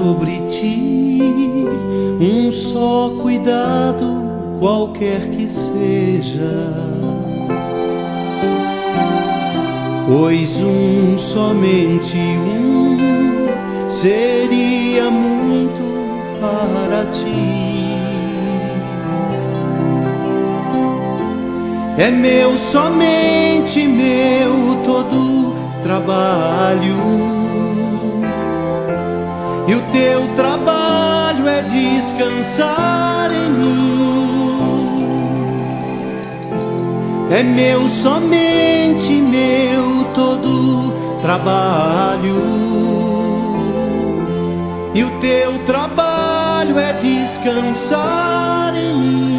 sobre ti um só cuidado, qualquer que seja, pois somente seria muito para ti. É meu, somente meu, todo trabalho, e o teu trabalho é descansar em mim. É meu, somente meu, todo trabalho, e o teu trabalho é descansar em mim.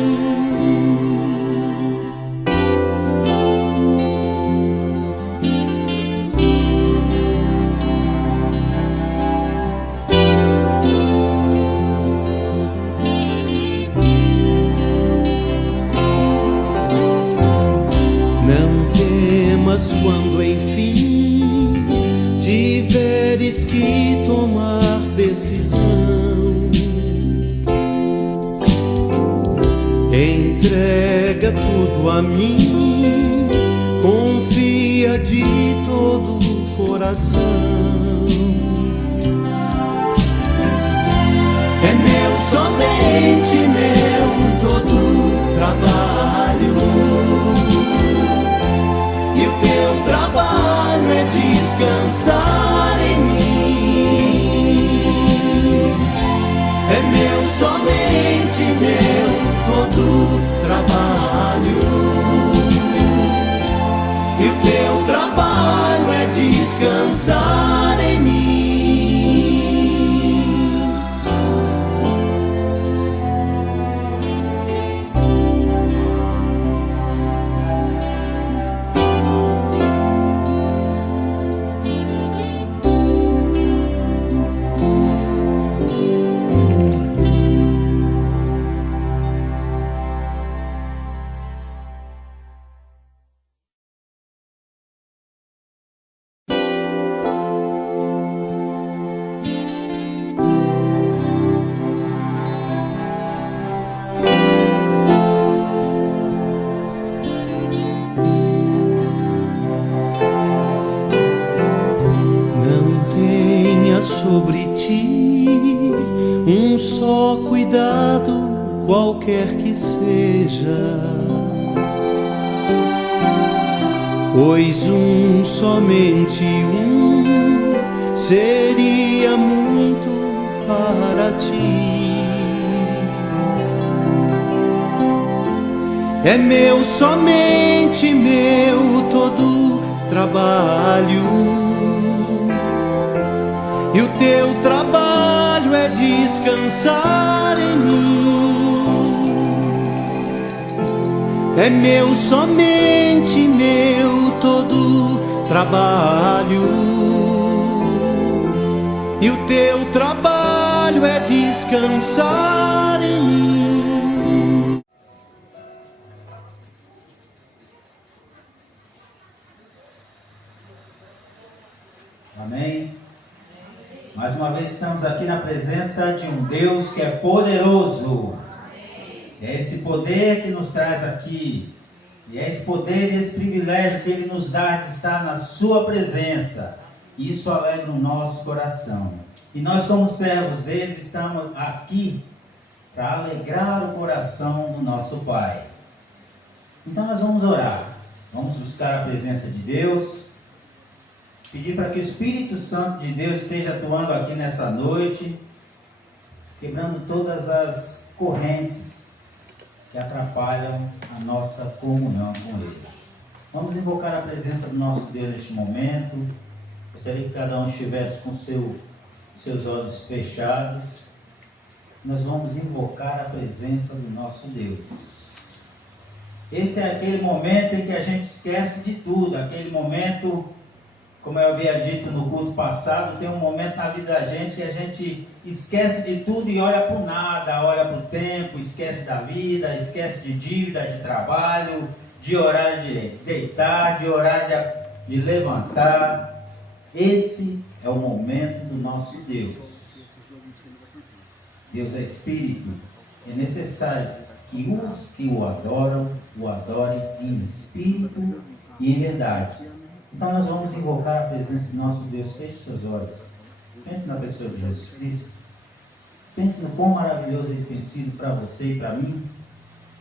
Quando enfim tiveres que tomar decisão, entrega tudo a mim, confia de todo o coração. É meu, somente meu, todo trabalho, e o teu trabalho é descansar em mim. É meu, somente meu, todo trabalho, e o teu trabalho é descansar em mim. Sobre ti um só cuidado, qualquer que seja, pois somente seria muito para ti. É meu, somente meu, todo trabalho, e o teu trabalho é descansar em mim. É meu, somente meu, todo trabalho, e o teu trabalho é descansar em mim. Amém? Mais uma vez estamos aqui na presença de um Deus que é poderoso. É esse poder que nos traz aqui. E é esse poder e esse privilégio que Ele nos dá de estar na Sua presença. Isso alegra o nosso coração. E nós, como servos deles, estamos aqui para alegrar o coração do nosso Pai. Então nós vamos orar. Vamos buscar a presença de Deus. Pedir para que o Espírito Santo de Deus esteja atuando aqui nessa noite, quebrando todas as correntes que atrapalham a nossa comunhão com Ele. Vamos invocar a presença do nosso Deus neste momento. Gostaria que cada um estivesse com seus olhos fechados. Nós vamos invocar a presença do nosso Deus. Esse é aquele momento em que a gente esquece de tudo, aquele momento... Como eu havia dito no culto passado, tem um momento na vida da gente que a gente esquece de tudo e olha para o nada, olha para o tempo, esquece da vida, esquece de dívida, de trabalho, de horário de deitar, de horário de levantar. Esse é o momento do nosso Deus. Deus é Espírito. É necessário que os que o adoram, o adorem em espírito e em verdade. Então nós vamos invocar a presença de nosso Deus. Feche seus olhos. Pense na pessoa de Jesus Cristo. Pense no quão maravilhoso Ele tem sido para você e para mim.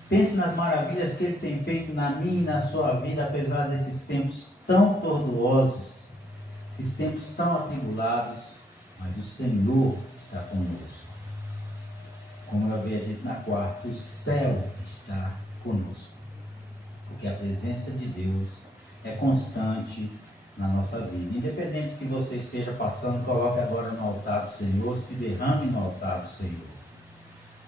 Pense nas maravilhas que Ele tem feito na minha e na sua vida, apesar desses tempos tão tortuosos, esses tempos tão atribulados, mas o Senhor está conosco. Como eu havia dito na quarta, o céu está conosco, porque a presença de Deus é constante na nossa vida. Independente do que você esteja passando, coloque agora no altar do Senhor, se derrame no altar do Senhor.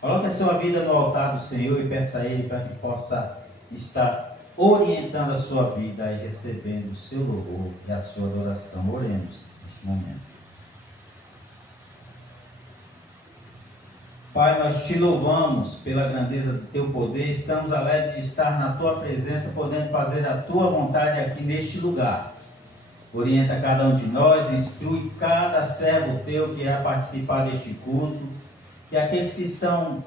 Coloque a sua vida no altar do Senhor e peça a Ele para que possa estar orientando a sua vida e recebendo o seu louvor e a sua adoração. Oremos neste momento. Pai, nós te louvamos pela grandeza do teu poder, estamos alegres de estar na tua presença, podendo fazer a tua vontade aqui neste lugar. Orienta cada um de nós, instrui cada servo teu que irá participar deste culto, e aqueles que estão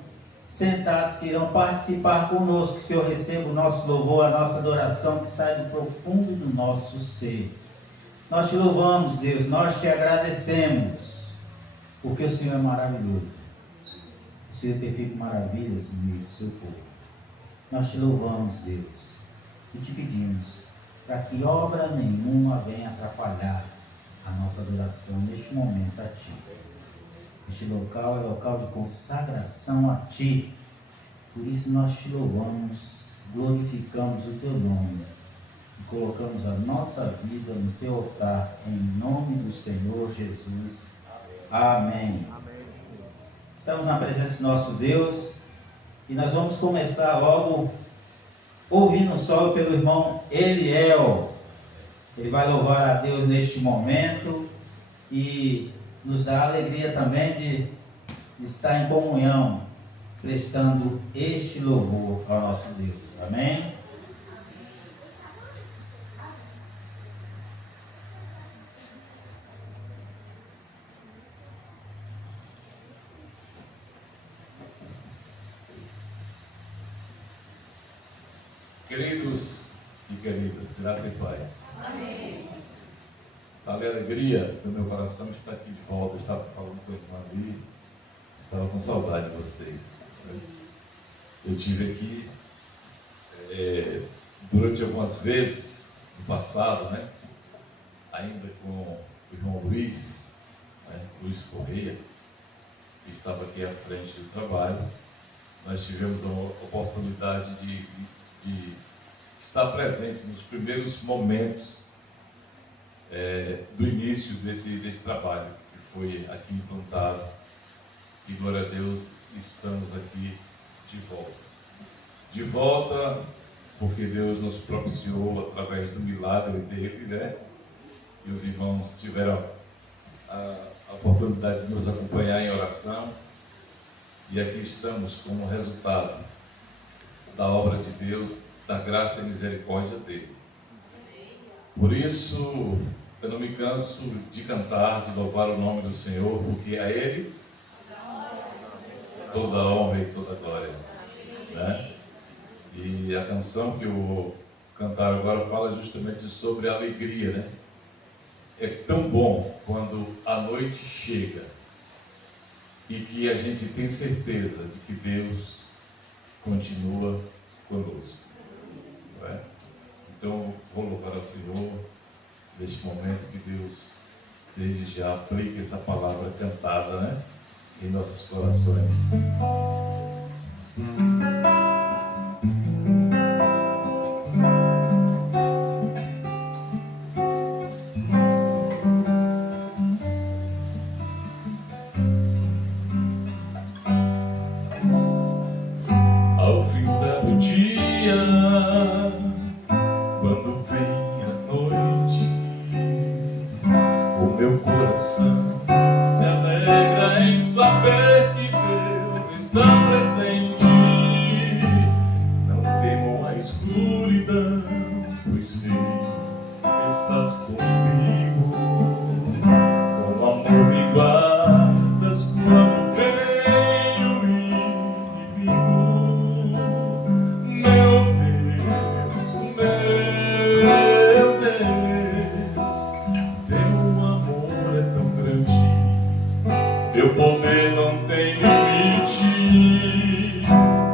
sentados, que irão participar conosco, que o Senhor receba o nosso louvor, a nossa adoração, que sai do profundo do nosso ser. Nós te louvamos, Deus, nós te agradecemos, porque o Senhor é maravilhoso. O Senhor tem feito maravilhas no meio do seu povo. Nós te louvamos, Deus, e te pedimos para que obra nenhuma venha atrapalhar a nossa adoração neste momento a Ti. Este local é local de consagração a Ti. Por isso nós te louvamos, glorificamos o Teu nome e colocamos a nossa vida no Teu altar, em nome do Senhor Jesus. Amém. Estamos na presença do nosso Deus e nós vamos começar logo ouvindo o solo pelo irmão Eliel. Ele vai louvar a Deus neste momento e nos dá a alegria também de estar em comunhão, prestando este louvor ao nosso Deus. Amém? Queridos e queridas, graça e paz. Amém. A alegria do meu coração está aqui de volta. Eu estava falando com a irmã ali, estava com saudade de vocês. Eu tive aqui durante algumas vezes no passado, ainda com o irmão Luiz, Luiz Correia, que estava aqui à frente do trabalho. Nós tivemos a oportunidade de estar presente nos primeiros momentos do início desse trabalho que foi aqui implantado, e glória a Deus, estamos aqui de volta porque Deus nos propiciou através do milagre dele, e os irmãos tiveram a oportunidade de nos acompanhar em oração, e aqui estamos como resultado da obra de Deus, da graça e misericórdia dele. Por isso, eu não me canso de cantar, de louvar o nome do Senhor, porque a Ele toda a honra e toda a glória. E a canção que eu vou cantar agora fala justamente sobre a alegria, É tão bom quando a noite chega e que a gente tem certeza de que Deus continua conosco. Então, vou louvar ao Senhor neste momento, que Deus desde já aplique essa palavra cantada, em nossos corações. Ao findar do dia, quando vem a noite, o meu coração se alegra em saber que Deus está presente. Não temo a escuridão, pois sei que estás comigo. Com amor me guardas quando vem Teu poder não tem limite,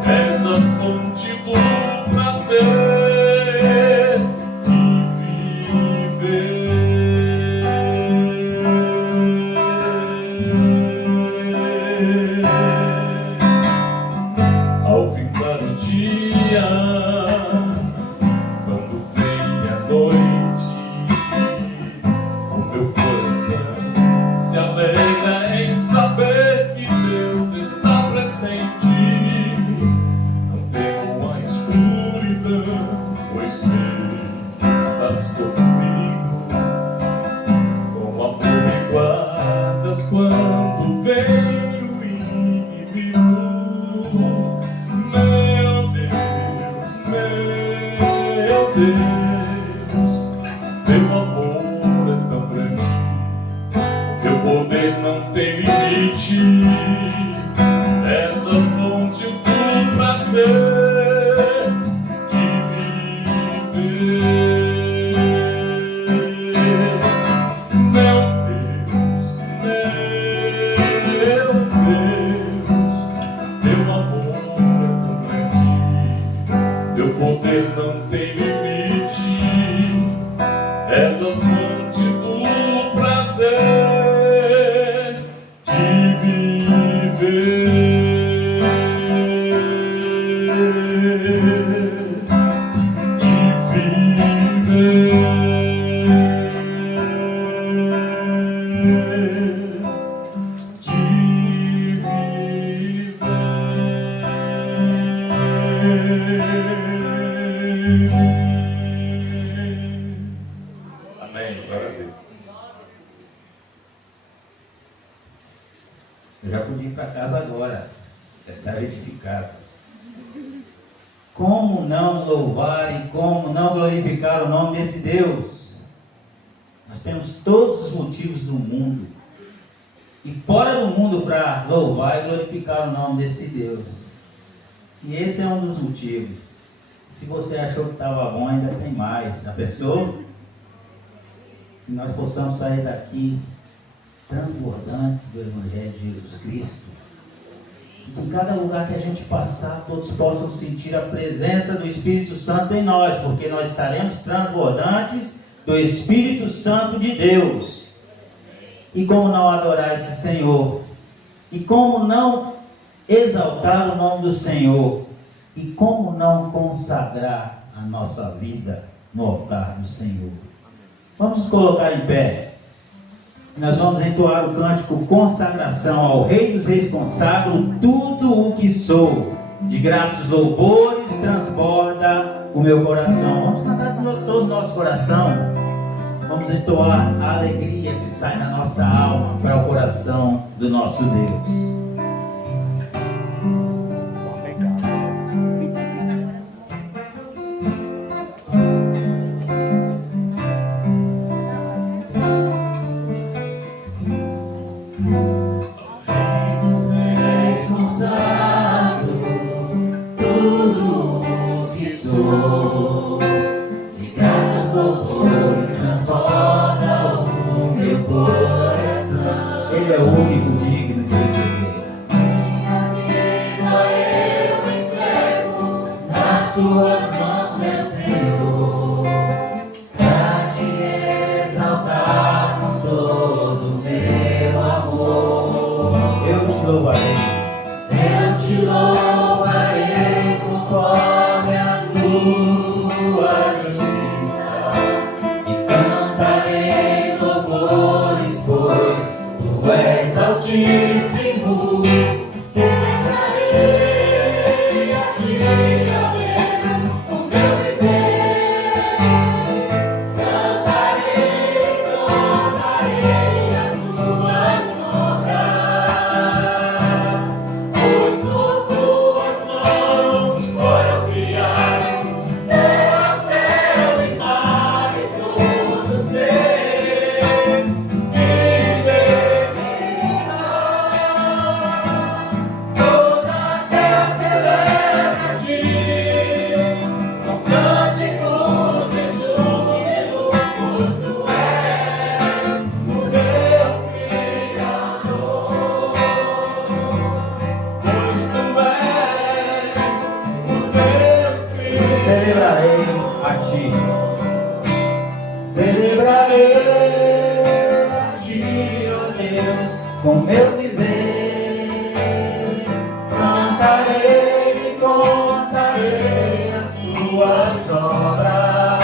és a fonte do prazer e viver. Ao findar o dia, quando vem a noite, o meu coração se alegra em saber que Deus está presente. Não temo a escuridão, pois sei que estás comigo. Com amor me guardas quando vem o inimigo. Meu Deus, teu amor é tão grande. Teu poder não tem limite, és a fonte do prazer de viver. Meu Deus, teu amor é tão grande. Teu poder não tem limite, és a fonte do prazer de viver. Amém, glória a Deus. Eu já podia ir para casa agora, já estava edificado. Como não louvar e como não glorificar o nome desse Deus? Nós temos todos os motivos do mundo e fora do mundo para louvar e glorificar o nome desse Deus. E esse é um dos motivos. Se você achou que estava bom, ainda tem mais. Já pensou? Que nós possamos sair daqui transbordantes do Evangelho de Jesus Cristo. E que em cada lugar que a gente passar, todos possam sentir a presença do Espírito Santo em nós, porque nós estaremos transbordantes do Espírito Santo de Deus. E como não adorar esse Senhor? E como não exaltar o nome do Senhor? E como não consagrar a nossa vida no altar do Senhor? Vamos nos colocar em pé. Nós vamos entoar o cântico Consagração ao Rei dos Reis. Consagro tudo o que sou. De gratos louvores transborda o meu coração. Vamos cantar com todo o nosso coração. Vamos entoar a alegria que sai da nossa alma para o coração do nosso Deus. Ele é o único digno de receber. Minha vida eu entrego nas tuas mãos, meu Senhor, pra te exaltar com todo o meu amor. Eu te louvarei. Eu te louvarei conforme a tua justiça e cantarei louvores, pois Tu és altíssimo. Celebrarei a Ti, ó Deus, o meu viver. Cantarei, louvarei as Tuas obras, pois por Tuas mãos foram criados céu e mar e todo ser. com meu viver. Cantarei e contarei as tuas obras.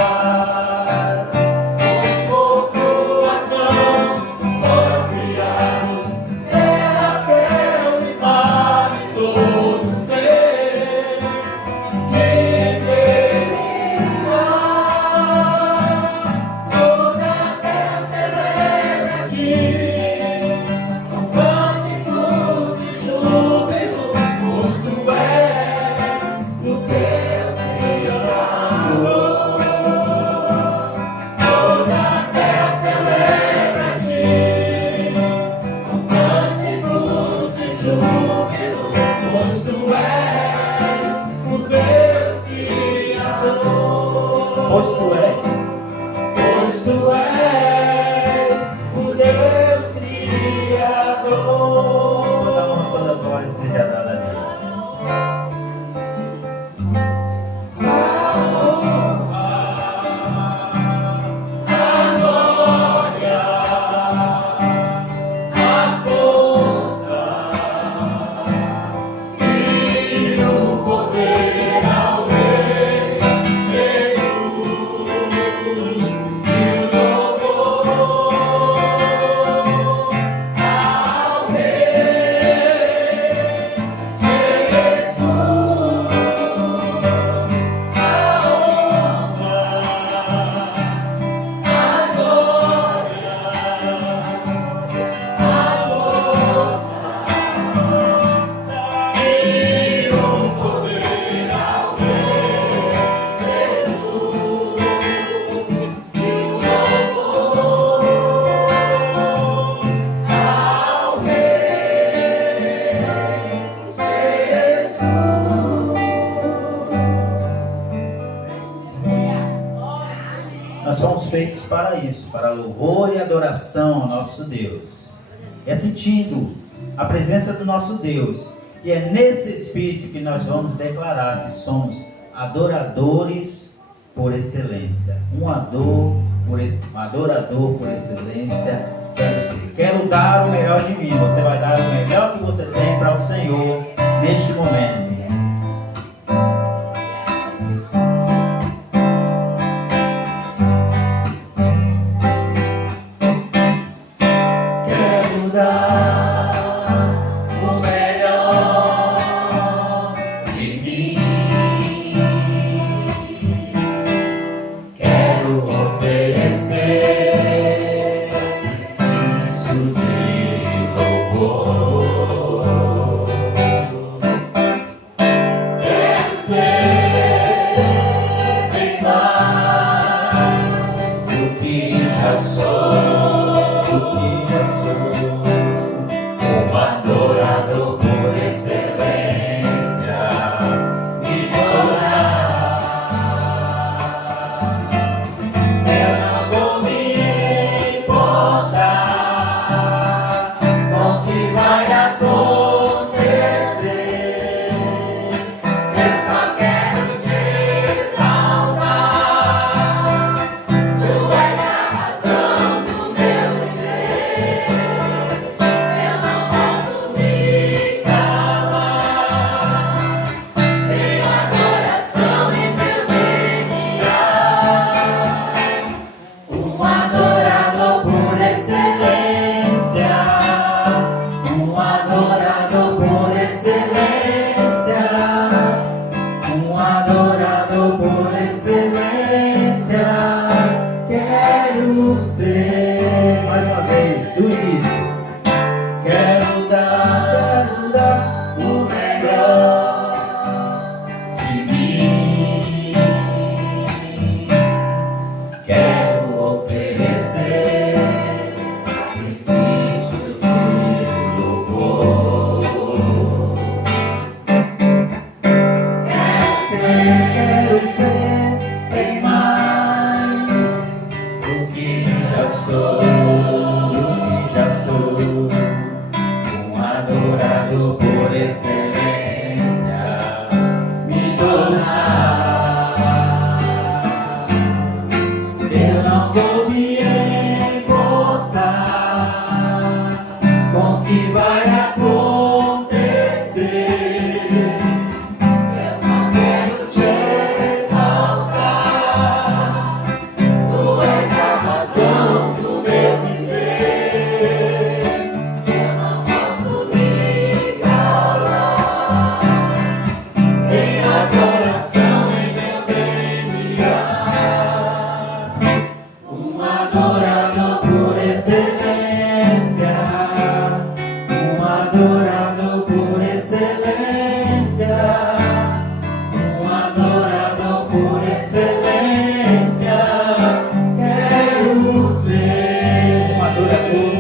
Pois tu és o Deus Criador. Toda glória seja dada a Deus. Nós somos feitos para isso, para louvor e adoração ao nosso Deus. É sentindo a presença do nosso Deus, e é nesse espírito que nós vamos declarar que somos adoradores por excelência. Um adorador por excelência. Quero dar o melhor de mim. Você vai dar o melhor que você tem para o Senhor neste momento.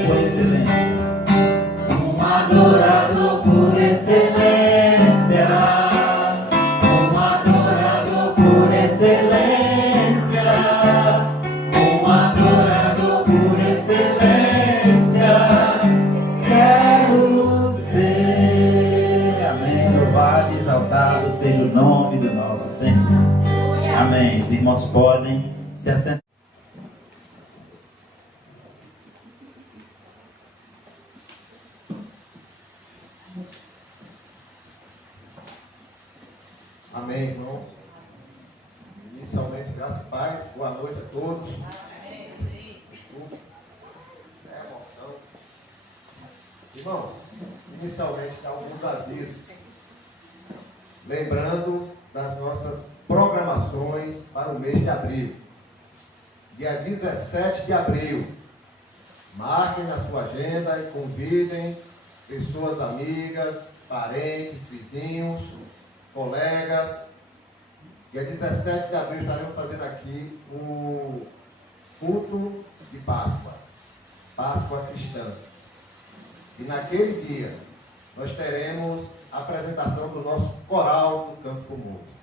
por excelência. Um adorador por excelência. Um adorador por excelência. Um adorador por excelência. Quero ser. Amém. Louvado e exaltado seja o nome do nosso Senhor. Amém. Os irmãos podem se assentar. Amém, irmãos. Inicialmente, graça e paz. Boa noite a todos. Desculpa. É emoção. Irmãos, inicialmente, alguns avisos. Lembrando das nossas programações para o mês de abril. Dia 17 de abril. Marquem na sua agenda e convidem pessoas amigas, parentes, vizinhos, colegas. Dia 17 de abril estaremos fazendo aqui o culto de Páscoa, Páscoa cristã. E naquele dia nós teremos a apresentação do nosso coral do Campo Formoso.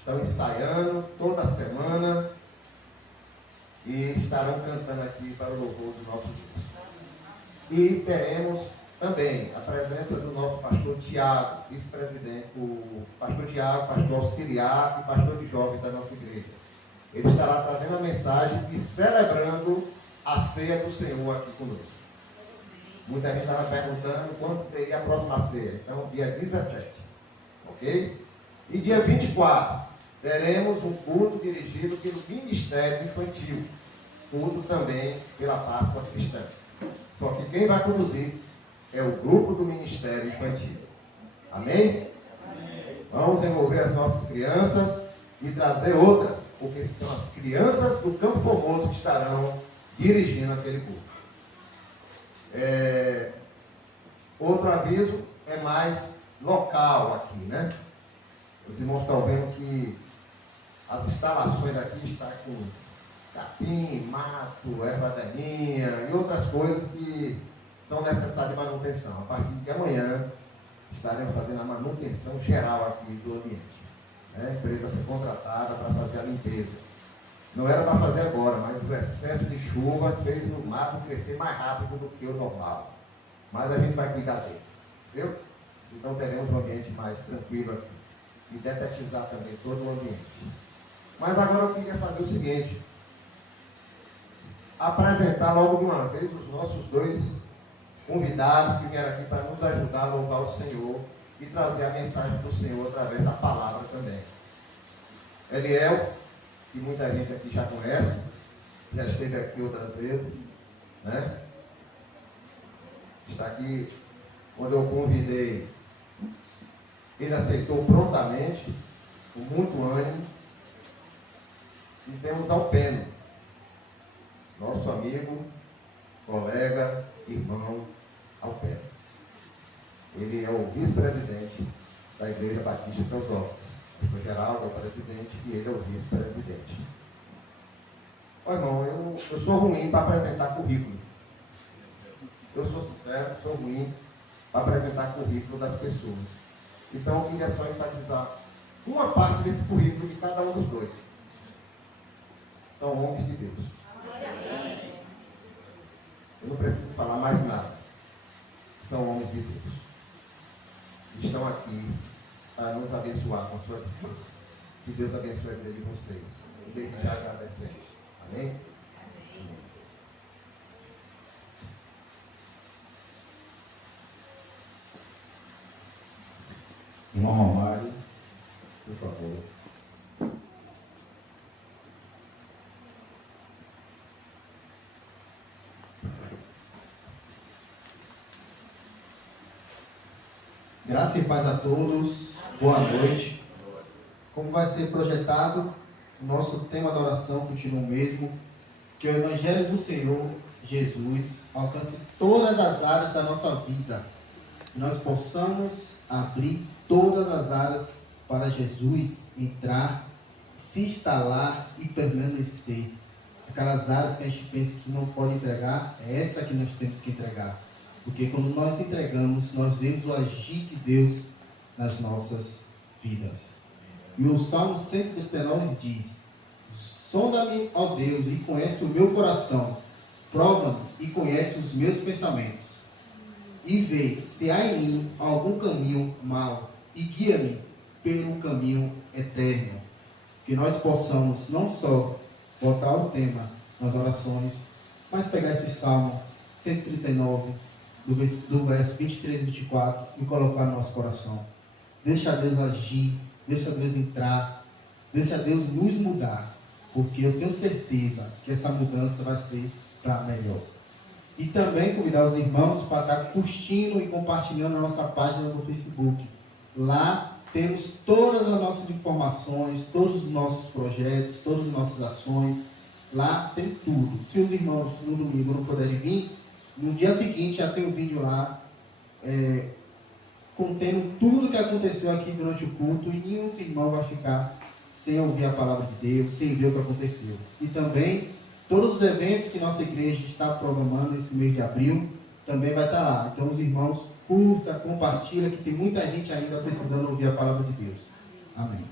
Estão ensaiando toda semana e estarão cantando aqui para o louvor do nosso Deus. E teremos também a presença do nosso pastor Tiago, vice-presidente, o pastor Tiago, pastor auxiliar e pastor de jovens da nossa igreja. Ele estará trazendo a mensagem e celebrando a ceia do Senhor aqui conosco. Muita gente estava perguntando quando teria a próxima ceia. Então, dia 17. Ok? E dia 24, teremos um culto dirigido pelo Ministério Infantil. Culto também pela Páscoa Cristã. Só que quem vai conduzir é o grupo do Ministério Infantil. Amém? Vamos envolver as nossas crianças e trazer outras, porque são as crianças do Campo Formoso que estarão dirigindo aquele culto. Outro aviso é mais local aqui, né? Os irmãos estão vendo que as instalações aqui estão com capim, mato, erva daninha e outras coisas que são necessárias de manutenção. A partir de amanhã estaremos fazendo a manutenção geral aqui do ambiente. A empresa foi contratada para fazer a limpeza. Não era para fazer agora, mas o excesso de chuvas fez o mato crescer mais rápido do que o normal. Mas a gente vai cuidar dele, viu? Então teremos um ambiente mais tranquilo aqui. E detetizar também todo o ambiente. Mas agora eu queria fazer o seguinte. Apresentar logo de uma vez os nossos dois convidados que vieram aqui para nos ajudar a louvar o Senhor e trazer a mensagem do Senhor através da palavra também. Eliel, que muita gente aqui já conhece, já esteve aqui outras vezes, né? Está aqui, quando eu convidei, ele aceitou prontamente, com muito ânimo. E temos Alpeno, nosso amigo, colega, irmão Alpeno. Ele é o vice-presidente da Igreja Batista Teosópolis. O Geraldo é o presidente e ele é o vice-presidente. Ó, irmão, eu sou ruim para apresentar currículo. Eu sou sincero, sou ruim para apresentar currículo das pessoas. Então eu queria só enfatizar uma parte desse currículo de cada um dos dois. São homens de Deus. Eu não preciso falar mais nada. São homens de Deus. Estão aqui para nos abençoar com suas vidas. Que Deus abençoe a vida de vocês. E desde já agradecemos. Amém? Amém. Irmão Romário, por favor. Graça e paz a todos, boa noite. Como vai ser projetado, o nosso tema da oração continua o mesmo, que o Evangelho do Senhor Jesus alcance todas as áreas da nossa vida, que nós possamos abrir todas as áreas para Jesus entrar, se instalar e permanecer. aquelas áreas que a gente pensa que não pode entregar, é essa que nós temos que entregar. Porque quando nós entregamos, nós vemos o agir de Deus nas nossas vidas. E o Salmo 139 diz: sonda-me, ó Deus, e conhece o meu coração, prova-me e conhece os meus pensamentos, e vê se há em mim algum caminho mau, e guia-me pelo caminho eterno. Que nós possamos não só botar o tema nas orações, mas pegar esse Salmo 139, do verso 23 e 24, e colocar no nosso coração. Deixa Deus agir, deixa Deus entrar, deixa Deus nos mudar, porque eu tenho certeza que essa mudança vai ser para melhor. E também convidar os irmãos para estar curtindo e compartilhando a nossa página no Facebook. Lá temos todas as nossas informações, todos os nossos projetos, todas as nossas ações. Lá tem tudo. Se os irmãos no domingo não puderem vir, no dia seguinte já tem um vídeo lá contendo tudo que aconteceu aqui durante o culto, e nenhum irmão vai ficar sem ouvir a palavra de Deus, sem ver o que aconteceu. E também todos os eventos que nossa igreja está programando nesse mês de abril também vai estar lá. Então os irmãos, curta, compartilha, que tem muita gente ainda precisando ouvir a palavra de Deus. Amém.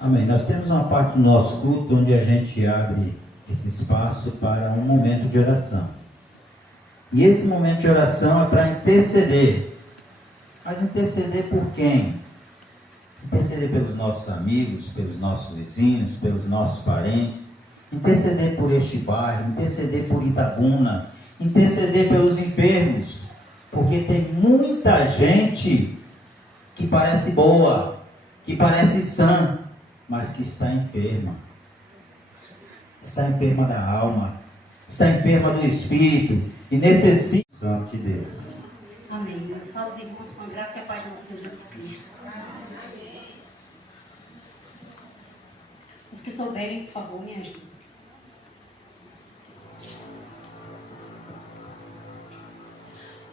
Amém. Nós temos uma parte do nosso culto onde a gente abre esse espaço para um momento de oração. E esse momento de oração é para interceder. Mas interceder por quem? Interceder pelos nossos amigos, pelos nossos vizinhos, pelos nossos parentes. Interceder por este bairro, interceder por Itabuna, interceder pelos enfermos. Porque tem muita gente que parece boa, que parece sã, mas que está enferma. Está enferma da alma, está enferma do espírito e necessita de Deus. Amém. Salve os irmãos com a graça e a paz do nosso Senhor Jesus Cristo. Os que souberem, por favor, me ajudem.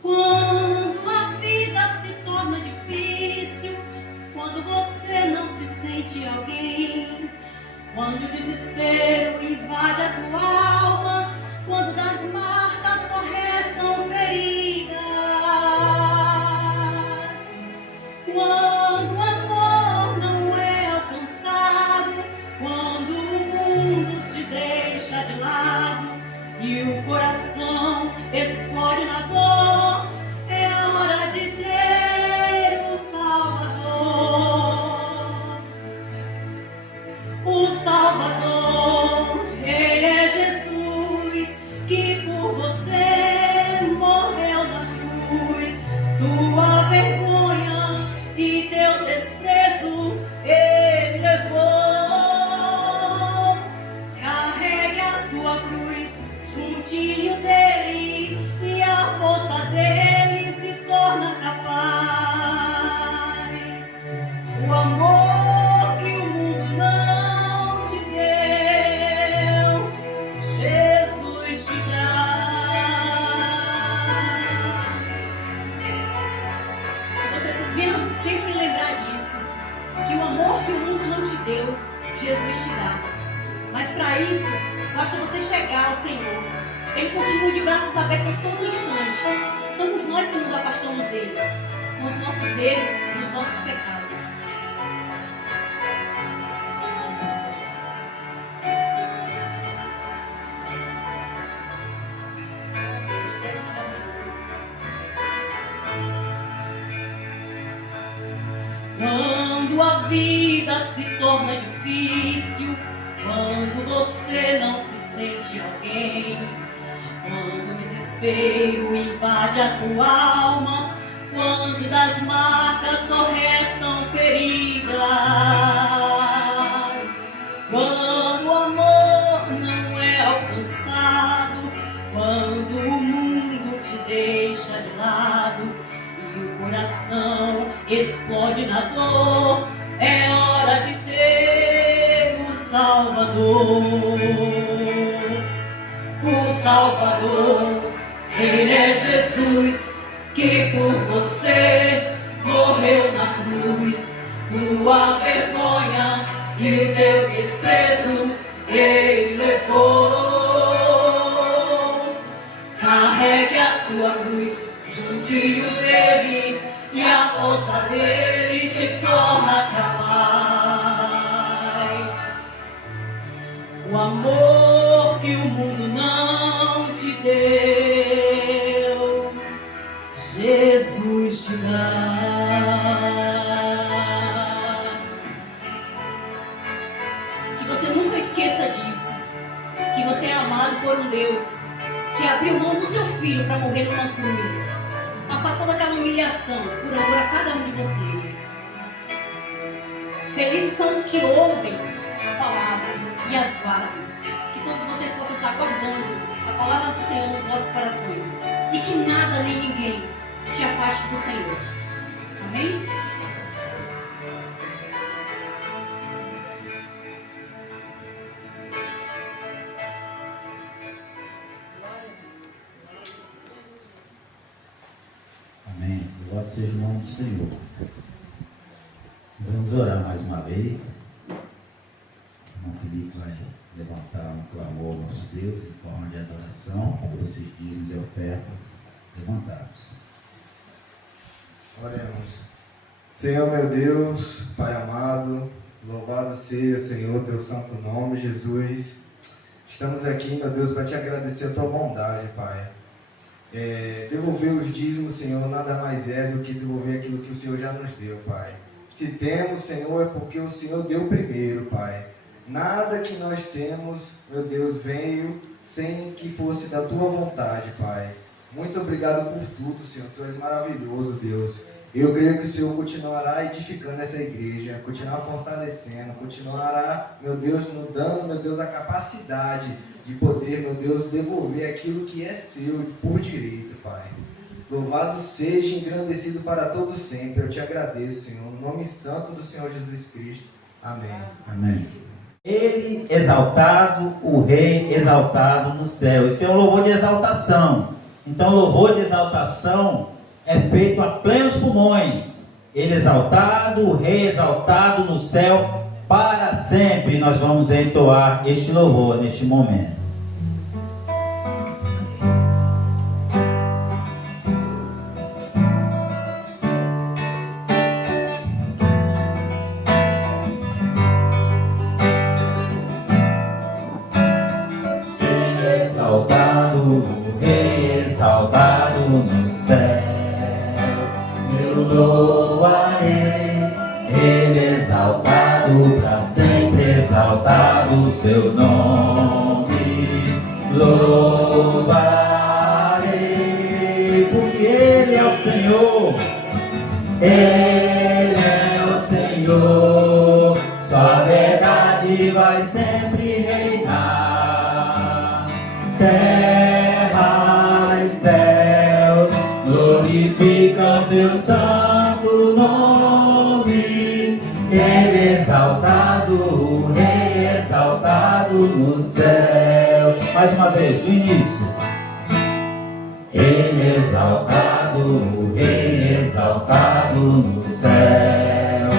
Quando a vida se torna difícil, quando você não se sente alguém, quando o desespero invade a tua alma, quando das marcas só restam feridas, quando o amor não é alcançado, quando o mundo te deixa de lado e o coração explode na dor, é hora de ter o Salvador. O Salvador, Ele é Jesus, que por você morreu na cruz. Tua vergonha e teu desprezo Ele levou. Carregue a sua cruz juntinho dele, e a força dele se torna capaz. O amor que o mundo não te deu, Jesus te dá. Você sempre lembrar disso, que o amor que o mundo não te deu, Jesus te dá. Mas para isso, basta você chegar ao Senhor. Ele continua de braços abertos a todo instante. Somos nós que nos afastamos dele, com os nossos erros e os nossos pecados. Quando a vida se torna difícil, quando você não se sente alguém, quando o desespero invade a tua alma, quando das marcas só restam feridas, quando o amor não é alcançado, quando o mundo te deixa de lado e o coração explode na dor, é hora de ter o Salvador. O Salvador, Ele é Jesus, que por você morreu na cruz. tua vergonha e o teu desprezo ele levou. Carregue a sua cruz juntinho dele, e a força dele te torna capaz. O amor que o mundo não te deu, Jesus te dá. Que você nunca esqueça disso, que você é amado por um Deus que abriu mão do seu filho para morrer numa cruz, passar toda aquela humilhação por amor a cada um de vocês. Felizes são os que ouvem a palavra e as guardam. Que todos vocês possam estar guardando a palavra do Senhor nos vossos corações, e que nada nem ninguém te afaste do Senhor. Amém? Amém. Louvado seja o nome do Senhor. Vamos orar mais uma vez. O irmão Felipe vai levantar um clamor ao nosso Deus em forma de adoração, com esses dízimos e ofertas levantados. Oremos. Senhor meu Deus, Pai amado, louvado seja, Senhor, teu santo nome, Jesus. Estamos aqui, meu Deus, para te agradecer a tua bondade, Pai. Devolver os dízimos, Senhor, nada mais é do que devolver aquilo que o Senhor já nos deu, Pai. Se temos, Senhor, é porque o Senhor deu primeiro, Pai. Nada que nós temos, meu Deus, veio sem que fosse da tua vontade, Pai. Muito obrigado por tudo, Senhor. Tu és maravilhoso, Deus. Eu creio que o Senhor continuará edificando essa igreja, continuará fortalecendo, continuará, meu Deus, nos dando, meu Deus, a capacidade de poder, meu Deus, devolver aquilo que é seu por direito, Pai. Louvado seja, engrandecido para todos sempre. Eu te agradeço, Senhor, no nome santo do Senhor Jesus Cristo. Amém. Amém. Ele exaltado, o Rei exaltado no céu. Esse é um louvor de exaltação. Então, o louvor de exaltação é feito a plenos pulmões. Ele exaltado, o Rei exaltado no céu para sempre. Nós vamos entoar este louvor neste momento. Exaltado seu nome, louvarei, porque Ele é o Senhor, Ele é o Senhor, sua verdade vai sempre reinar. Terra e céus glorificam teu santo nome, Ele exaltado, o Rei exaltado no céu. Mais uma vez, do início. Ele exaltado, o Rei exaltado no céu.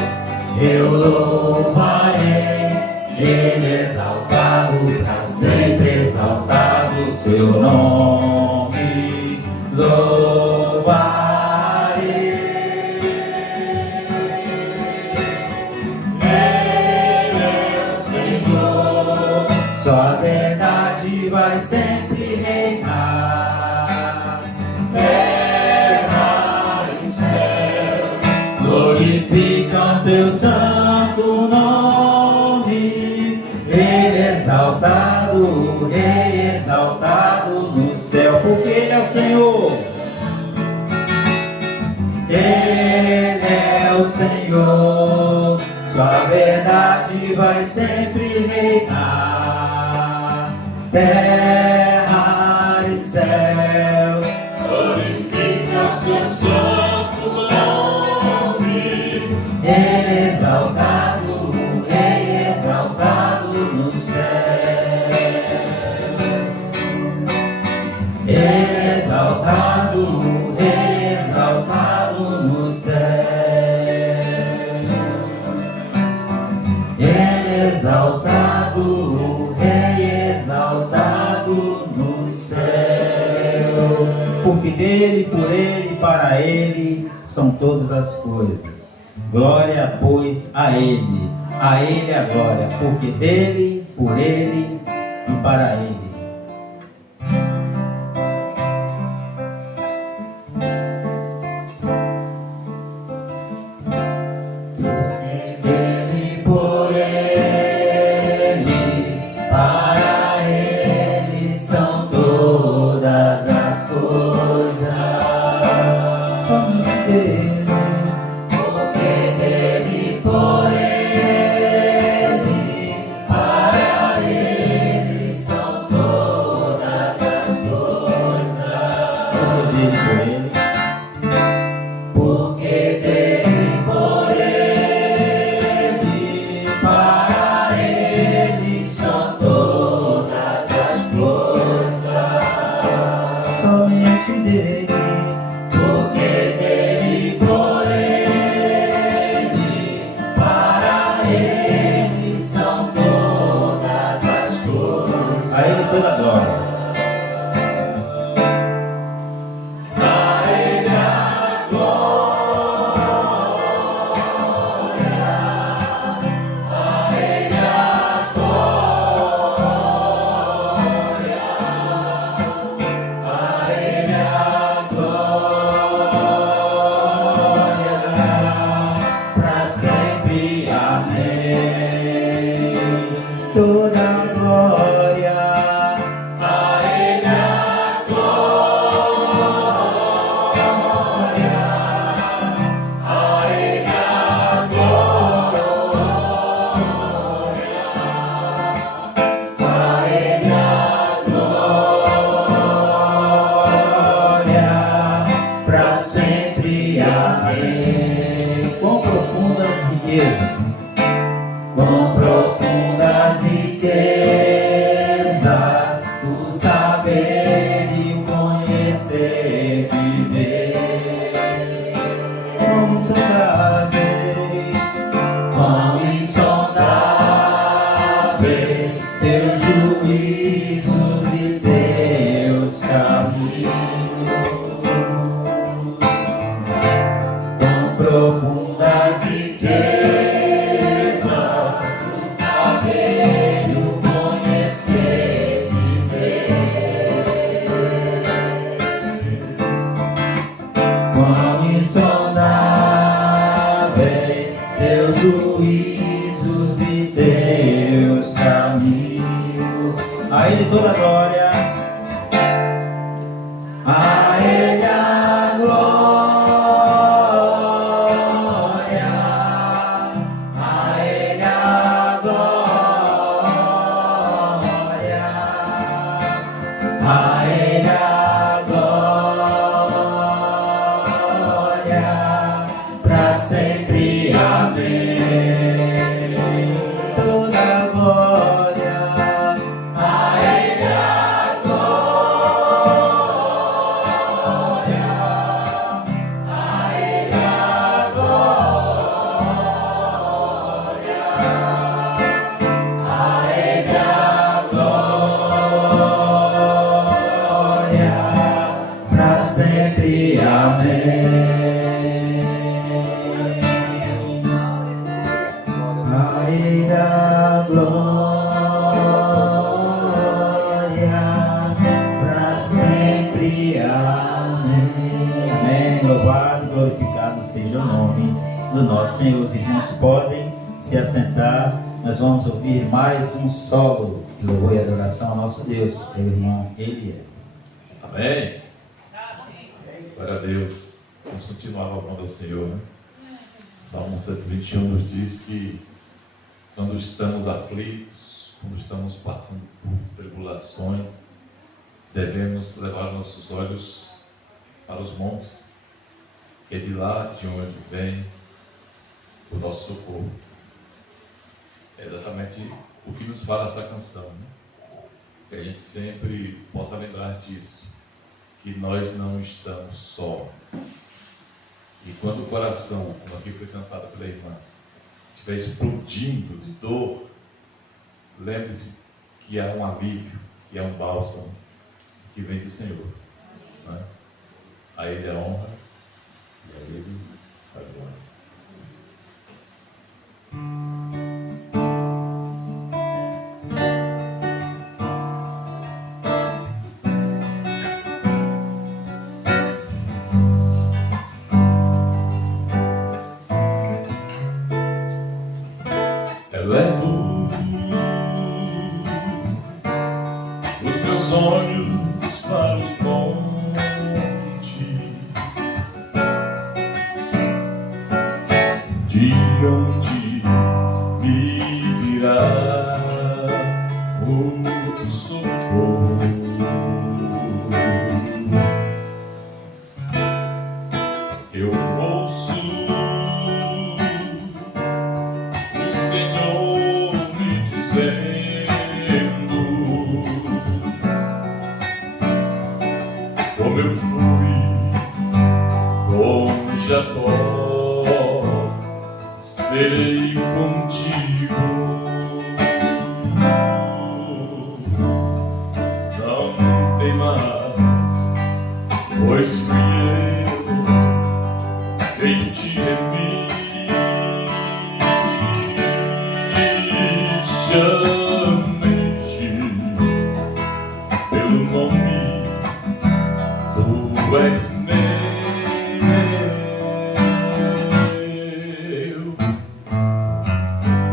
Eu louvarei, Ele exaltado, para sempre exaltado seu nome. Louvarei. Sua verdade vai sempre reinar. Terra e céu glorificam teu santo nome. Ele exaltado, o Rei exaltado no céu, porque Ele é o Senhor. Ele é o Senhor, sua verdade vai sempre reinar. Terra e céus glorificam seu santo nome. Ele exaltado, o Rei exaltado no céu. Ele exaltado, o Rei exaltado no céu. exaltado, o Rei exaltado no céu. Porque dele, por ele, para ele são todas as coisas. Glória, pois, a ele a glória, porque dele, por ele e para ele. Nós vamos ouvir mais um solo de louvor e adoração ao nosso Deus, meu irmão Eliel. Amém? Glória a Deus. Vamos continuar louvando ao Senhor, né? Salmo 121 nos diz que quando estamos aflitos, quando estamos passando por tribulações, devemos levar nossos olhos para os montes, que é de lá de onde vem o nosso socorro. É exatamente o que nos fala essa canção, né? Que a gente sempre possa lembrar disso, que nós não estamos só. E quando o coração, como aqui foi cantado pela irmã, estiver explodindo de dor, lembre-se que é um alívio, que é um bálsamo que vem do Senhor. Né? A Ele a honra e a Ele a glória. Elevo os meus olhos para os montes, de onde me virá o socorro. Eu ouço o Senhor me dizendo: como eu fui com Jacó, serei contigo. Não temas, pois fui eu quem te remi. Chame-te pelo nome, tu és meu.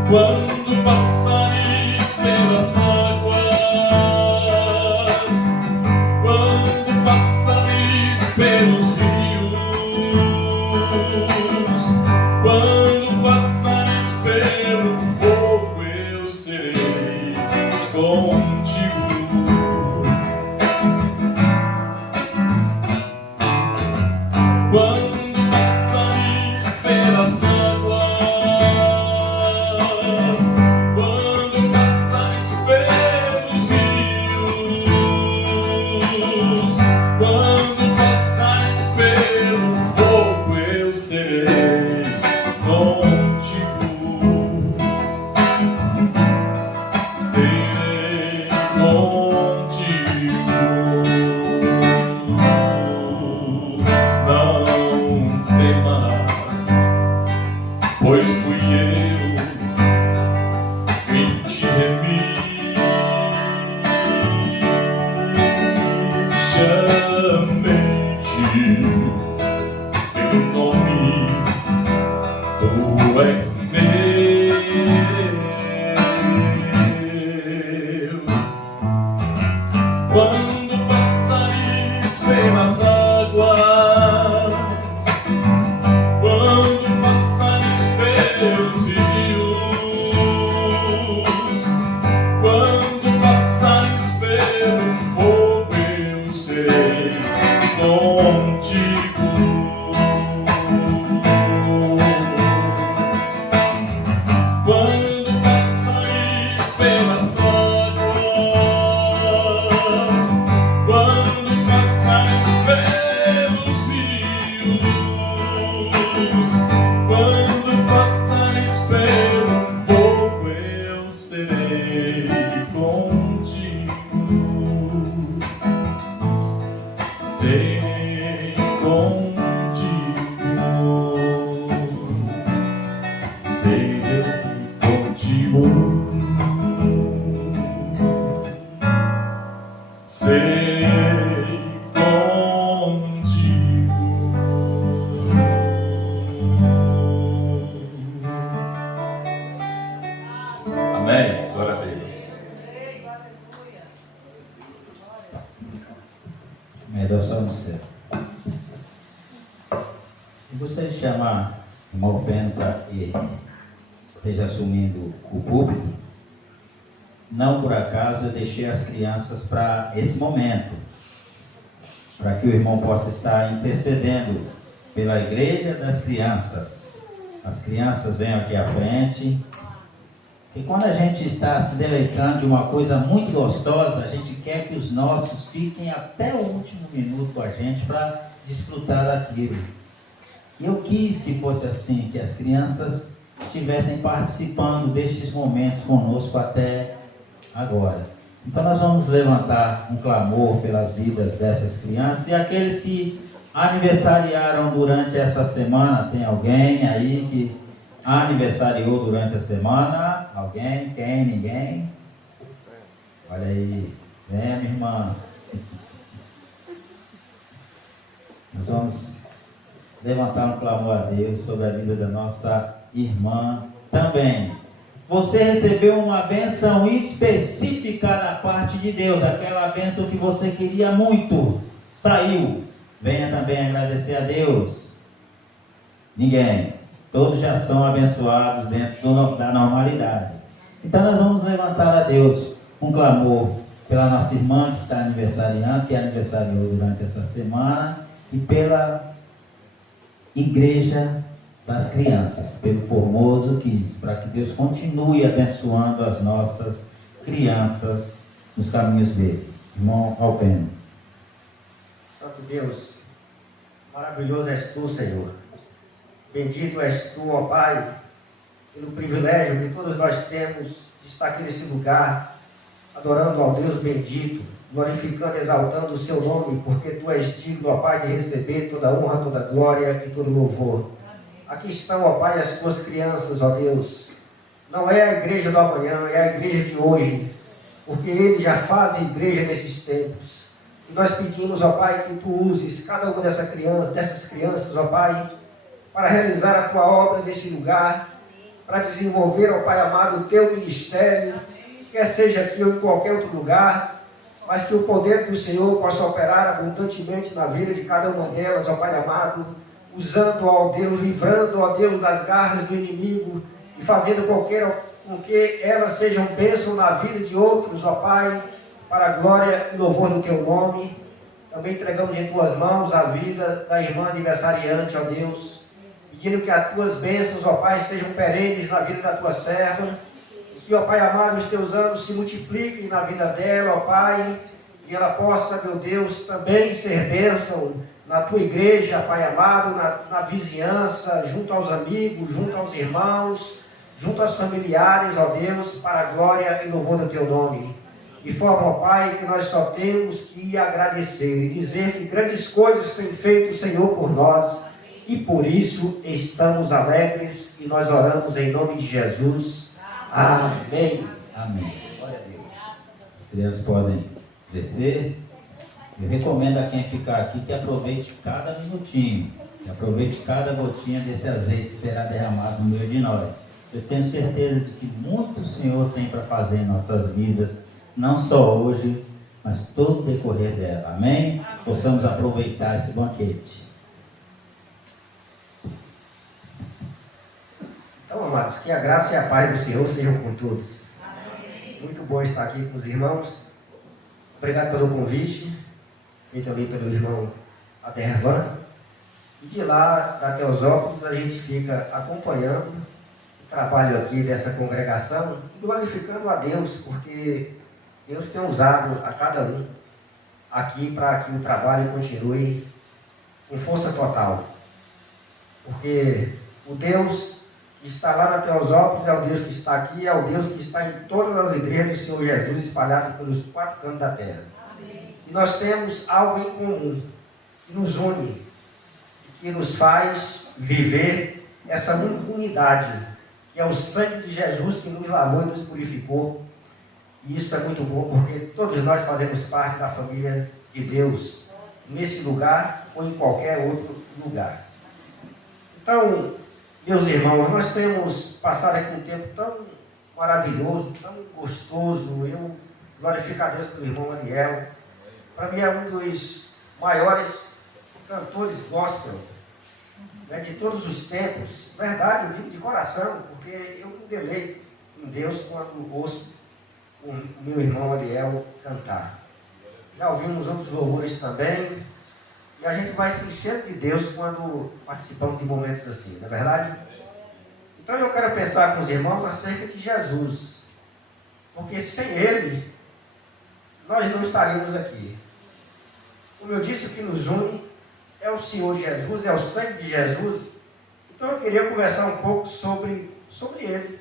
Quando passares pelas águas, quando passares pelos rios, quando passares pelo fogo, eu serei contigo. Quando passares pelas águas, quando passares pelos rios, quando passares pelo fogo, eu serei contigo. Serei contigo. Não temas, pois fui eu quem te remi. Chamei-te pelo nome, tu és meu. Quando passares pelas águas, quando passares pelos rios, quando passares pelo fogo, eu serei contigo. Quando passares pelas águas, quando passares pelos rios, quando passares pelo fogo, eu serei contigo. Serei contigo. Serei contigo. Serei contigo. Amém. Glória a Deus. Minha adoção no céu. Eu gostaria de chamar o irmão Pena para que esteja assumindo o púlpito. Não por acaso eu deixei as crianças para esse momento, para que o irmão possa estar intercedendo pela igreja das crianças. As crianças venham aqui à frente. E quando a gente está se deleitando de uma coisa muito gostosa, a gente quer que os nossos fiquem até o último minuto com a gente para desfrutar daquilo. E eu quis que fosse assim, que as crianças estivessem participando destes momentos conosco até agora. Então nós vamos levantar um clamor pelas vidas dessas crianças e aqueles que aniversariaram durante essa semana. Tem alguém aí que aniversariou durante a semana? Alguém? Quem? Ninguém? Olha aí, venha minha irmã. Nós vamos levantar um clamor a Deus sobre a vida da nossa irmã também. Você recebeu uma bênção específica da parte de Deus, aquela bênção que você queria muito, saiu. Venha também agradecer a Deus. Ninguém. Todos já são abençoados dentro da normalidade. Então nós vamos levantar a Deus um clamor pela nossa irmã que está aniversariando, que aniversariou durante essa semana, e pela igreja das crianças, pelo Formoso Kids, para que Deus continue abençoando as nossas crianças nos caminhos dele. Irmão Alpeno. Santo Deus, maravilhoso és tu, Senhor. Bendito és tu, ó Pai, pelo privilégio que todos nós temos de estar aqui nesse lugar, adorando ao Deus bendito, glorificando e exaltando o seu nome, porque tu és digno, ó Pai, de receber toda honra, toda glória e todo louvor. Aqui estão, ó Pai, as tuas crianças, ó Deus. Não é a igreja do amanhã, é a igreja de hoje, porque eles já fazem igreja nesses tempos. E nós pedimos, ó Pai, que tu uses cada uma dessas crianças, ó Pai, para realizar a tua obra nesse lugar, para desenvolver, ó Pai amado, o teu ministério, quer seja aqui ou em qualquer outro lugar, mas que o poder do Senhor possa operar abundantemente na vida de cada uma delas, ó Pai amado, usando, ó Deus, livrando, ó Deus, das garras do inimigo e fazendo com que elas sejam bênção na vida de outros, ó Pai, para a glória e louvor do teu nome. Também entregamos em tuas mãos a vida da irmã aniversariante, ó Deus, pedindo que as tuas bênçãos, ó Pai, sejam perenes na vida da tua serva, e que, ó Pai amado, os teus anos se multipliquem na vida dela, ó Pai, e ela possa, meu Deus, também ser bênção na tua igreja, Pai amado, na vizinhança, junto aos amigos, junto aos irmãos, junto aos familiares, ó Deus, para a glória e louvor do teu nome. De forma, ó Pai, que nós só temos que agradecer e dizer que grandes coisas tem feito o Senhor por nós, e por isso estamos alegres e nós oramos em nome de Jesus. Amém. Amém. Glória a Deus. As crianças podem descer. Eu recomendo a quem ficar aqui que aproveite cada minutinho, que aproveite cada gotinha desse azeite que será derramado no meio de nós. Eu tenho certeza de que muito o Senhor tem para fazer em nossas vidas, não só hoje, mas todo o decorrer dela. Amém? Possamos aproveitar esse banquete. Então, amados, que a graça e a paz do Senhor sejam com todos. Muito bom estar aqui com os irmãos. Obrigado pelo convite, e também pelo irmão Adervan. E de lá, da Teosópolis, a gente fica acompanhando o trabalho aqui dessa congregação e glorificando a Deus, porque Deus tem usado a cada um aqui para que o trabalho continue com força total. Porque o Deus que está lá na Teosópolis é o Deus que está aqui, é o Deus que está em todas as igrejas do Senhor Jesus espalhadas pelos 4 cantos da terra. E nós temos algo em comum, que nos une, que nos faz viver essa unidade, que é o sangue de Jesus que nos lavou e nos purificou. E isso é muito bom, porque todos nós fazemos parte da família de Deus, nesse lugar ou em qualquer outro lugar. Então, meus irmãos, nós temos passado aqui um tempo tão maravilhoso, tão gostoso. Eu glorifico a Deus pelo irmão Ariel. Para mim é um dos maiores cantores gospel, né, de todos os tempos. Verdade, eu digo de coração, porque eu me deleito em Deus quando ouço o meu irmão Ariel cantar. Já ouvimos outros louvores também, e a gente vai se enchendo de Deus quando participamos de momentos assim, não é verdade? Então eu quero pensar com os irmãos acerca de Jesus, porque sem Ele nós não estaríamos aqui. Como eu disse, o que nos une é o Senhor Jesus, é o sangue de Jesus. Então eu queria conversar um pouco sobre Ele.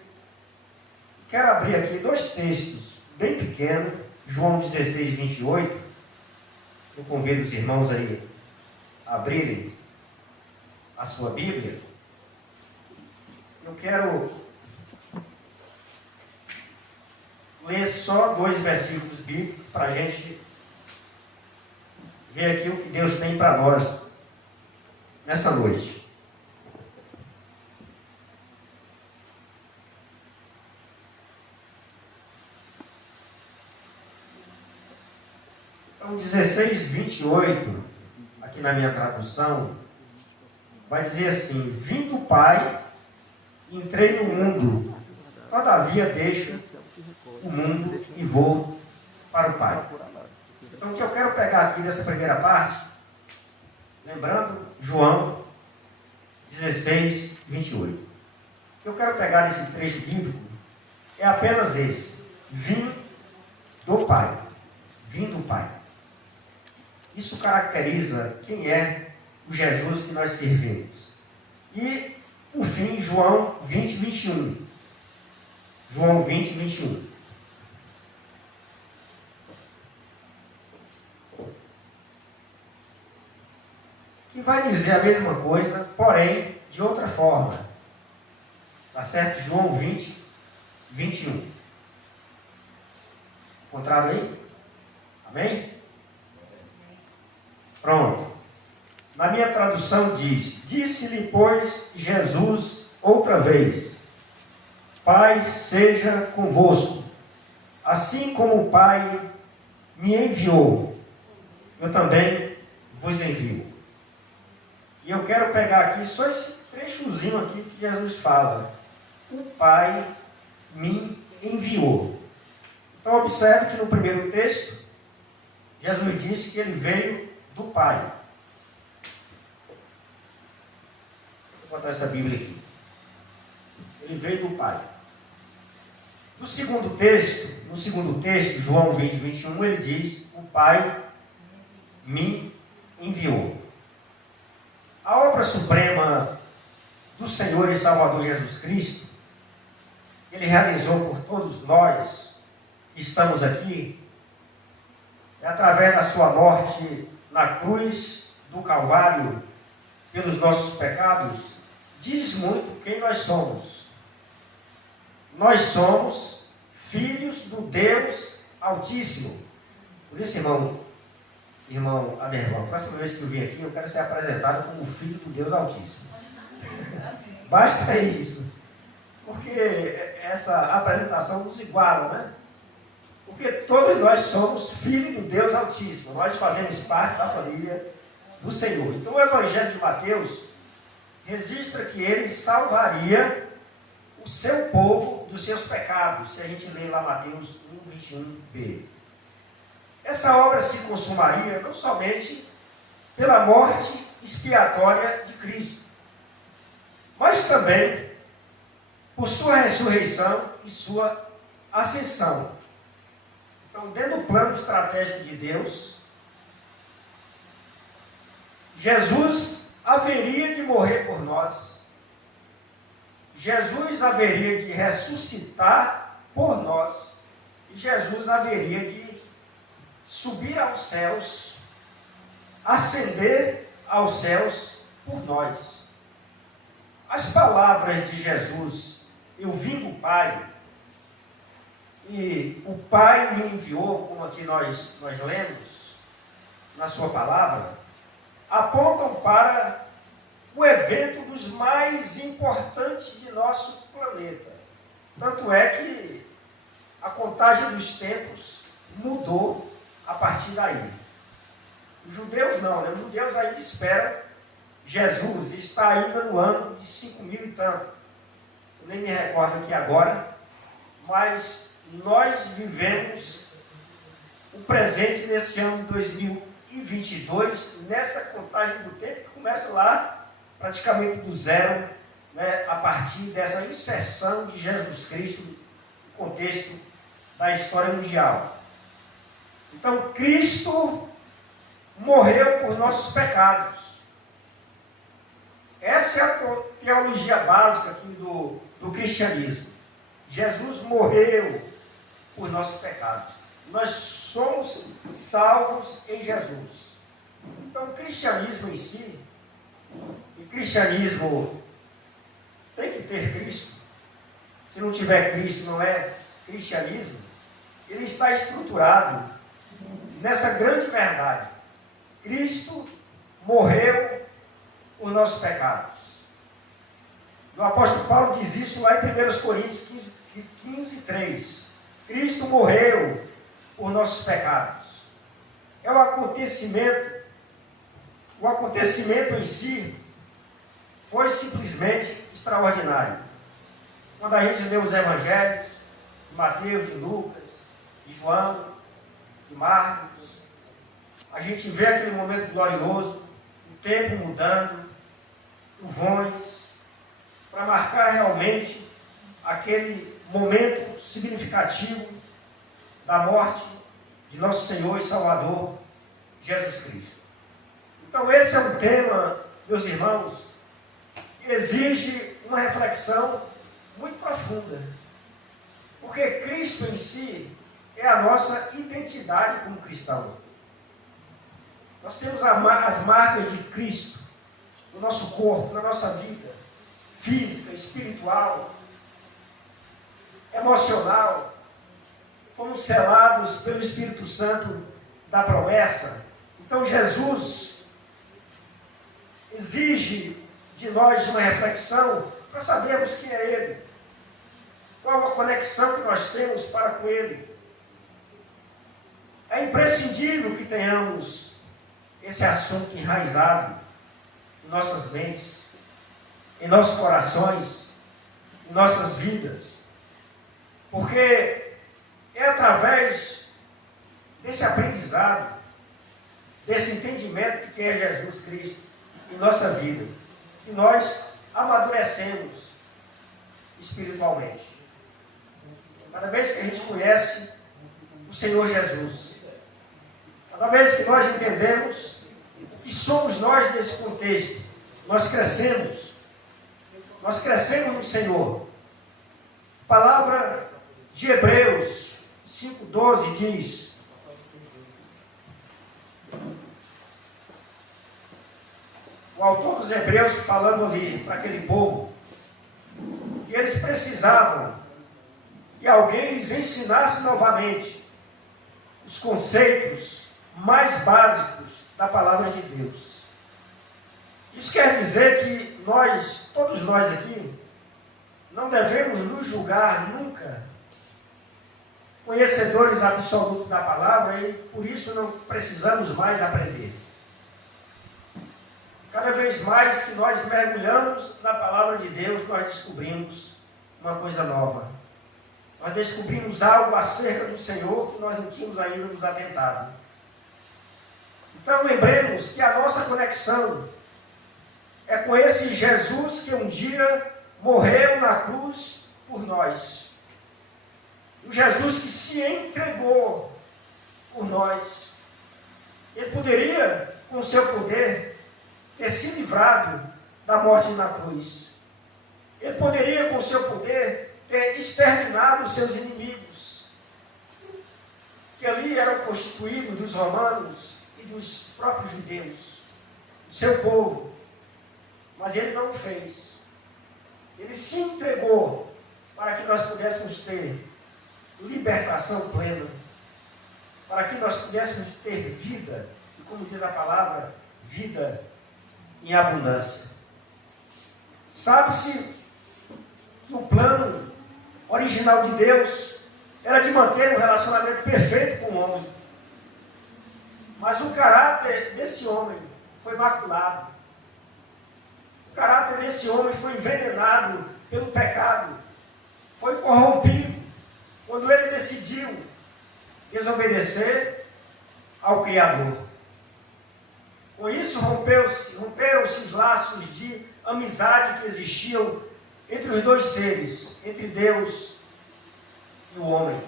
Quero abrir aqui 2 textos bem pequeno, João 16, 28. Eu convido os irmãos aí a abrirem a sua Bíblia. Eu quero ler só 2 versículos bíblicos para a gente ver aqui o que Deus tem para nós nessa noite. Então, 16, 28, aqui na minha tradução, vai dizer assim: vim do Pai, entrei no mundo, todavia deixo o mundo e vou para o Pai. Então, o que eu quero pegar aqui dessa primeira parte, lembrando João 16, 28. O que eu quero pegar nesse trecho bíblico é apenas esse: vim do Pai. Vim do Pai. Isso caracteriza quem é o Jesus que nós servimos. E, por fim, João 20, 21. João 20, 21. Que vai dizer a mesma coisa, porém, de outra forma. Tá certo? João 20, 21. Encontraram aí? Amém? Pronto. Na minha tradução diz: disse-lhe, pois, Jesus outra vez: Pai seja convosco. Assim como o Pai me enviou, eu também vos envio. E eu quero pegar aqui só esse trechozinho aqui que Jesus fala: o Pai me enviou. Então observe que no primeiro texto, Jesus disse que ele veio do Pai. Vou botar essa Bíblia aqui. Ele veio do Pai. No segundo texto, João 20, 21, ele diz: o Pai me enviou. A obra suprema do Senhor e Salvador Jesus Cristo, que Ele realizou por todos nós que estamos aqui, é através da sua morte na cruz do Calvário, pelos nossos pecados, diz muito quem nós somos. Nós somos filhos do Deus Altíssimo. Por isso, irmão Adervan, a próxima vez que eu vim aqui, eu quero ser apresentado como filho do Deus Altíssimo. Basta isso. Porque essa apresentação nos iguala, né? Porque todos nós somos filhos do Deus Altíssimo. Nós fazemos parte da família do Senhor. Então o Evangelho de Mateus registra que ele salvaria o seu povo dos seus pecados. Se a gente lê lá Mateus 1, 21b. Essa obra se consumaria não somente pela morte expiatória de Cristo, mas também por sua ressurreição e sua ascensão. Então, dentro do plano estratégico de Deus, Jesus haveria de morrer por nós. Jesus haveria de ressuscitar por nós. E Jesus haveria de subir aos céus, ascender aos céus por nós. As palavras de Jesus: eu vim do Pai, e o Pai me enviou, como aqui nós lemos na sua palavra, apontam para o evento dos mais importantes de nosso planeta. Tanto é que a contagem dos tempos mudou a partir daí. Os judeus não, né? Os judeus ainda esperam Jesus, e está ainda no ano de 5.000 e tanto. Eu nem me recordo aqui agora, mas nós vivemos o presente nesse ano de 2022, nessa contagem do tempo que começa lá praticamente do zero, né, a partir dessa inserção de Jesus Cristo no contexto da história mundial. Então, Cristo morreu por nossos pecados. Essa é a teologia básica aqui do cristianismo. Jesus morreu por nossos pecados. Nós somos salvos em Jesus. Então, o cristianismo em si, e cristianismo tem que ter Cristo. Se não tiver Cristo, não é cristianismo. Ele está estruturado nessa grande verdade. Cristo morreu por nossos pecados. O apóstolo Paulo diz isso lá em 1 Coríntios 15, 3. Cristo morreu por nossos pecados. É um acontecimento. O acontecimento em si foi simplesmente extraordinário. Quando a gente lê os evangelhos, de Mateus, de Lucas, de João, de Marcos, a gente vê aquele momento glorioso, o tempo mudando, trovões, para marcar realmente aquele momento significativo da morte de nosso Senhor e Salvador, Jesus Cristo. Então esse é um tema, meus irmãos, que exige uma reflexão muito profunda. Porque Cristo em si é a nossa identidade como cristão. Nós temos as marcas de Cristo no nosso corpo, na nossa vida, física, espiritual, emocional. Fomos selados pelo Espírito Santo da promessa. Então Jesus exige de nós uma reflexão para sabermos quem é Ele. Qual a conexão que nós temos para com Ele. É imprescindível que tenhamos esse assunto enraizado em nossas mentes, em nossos corações, em nossas vidas. Porque é através desse aprendizado, desse entendimento de quem é Jesus Cristo em nossa vida, que nós amadurecemos espiritualmente. Cada vez que a gente conhece o Senhor Jesus, cada vez que nós entendemos o que somos nós nesse contexto, nós crescemos no Senhor. A palavra de Hebreus 5,12 diz: o autor dos Hebreus falando ali para aquele povo, que eles precisavam que alguém lhes ensinasse novamente os conceitos mais básicos da palavra de Deus. Isso quer dizer que nós, todos nós aqui, não devemos nos julgar nunca conhecedores absolutos da palavra e por isso não precisamos mais aprender. Cada vez mais que nós mergulhamos na palavra de Deus, nós descobrimos uma coisa nova. Nós descobrimos algo acerca do Senhor que nós não tínhamos ainda nos atentado. Então lembremos que a nossa conexão é com esse Jesus que um dia morreu na cruz por nós. O Jesus que se entregou por nós. Ele poderia, com o seu poder, ter se livrado da morte na cruz. Ele poderia, com o seu poder, ter exterminado os seus inimigos, que ali eram constituídos dos romanos e dos próprios judeus, do seu povo. Mas ele não o fez. Ele se entregou para que nós pudéssemos ter libertação plena, para que nós pudéssemos ter vida, e como diz a palavra, vida em abundância. Sabe-se que o plano original de Deus era de manter um relacionamento perfeito com o homem. Mas o caráter desse homem foi maculado. O caráter desse homem foi envenenado pelo pecado. Foi corrompido quando ele decidiu desobedecer ao Criador. Com isso romperam-se os laços de amizade que existiam entre os dois seres, entre Deus e o homem.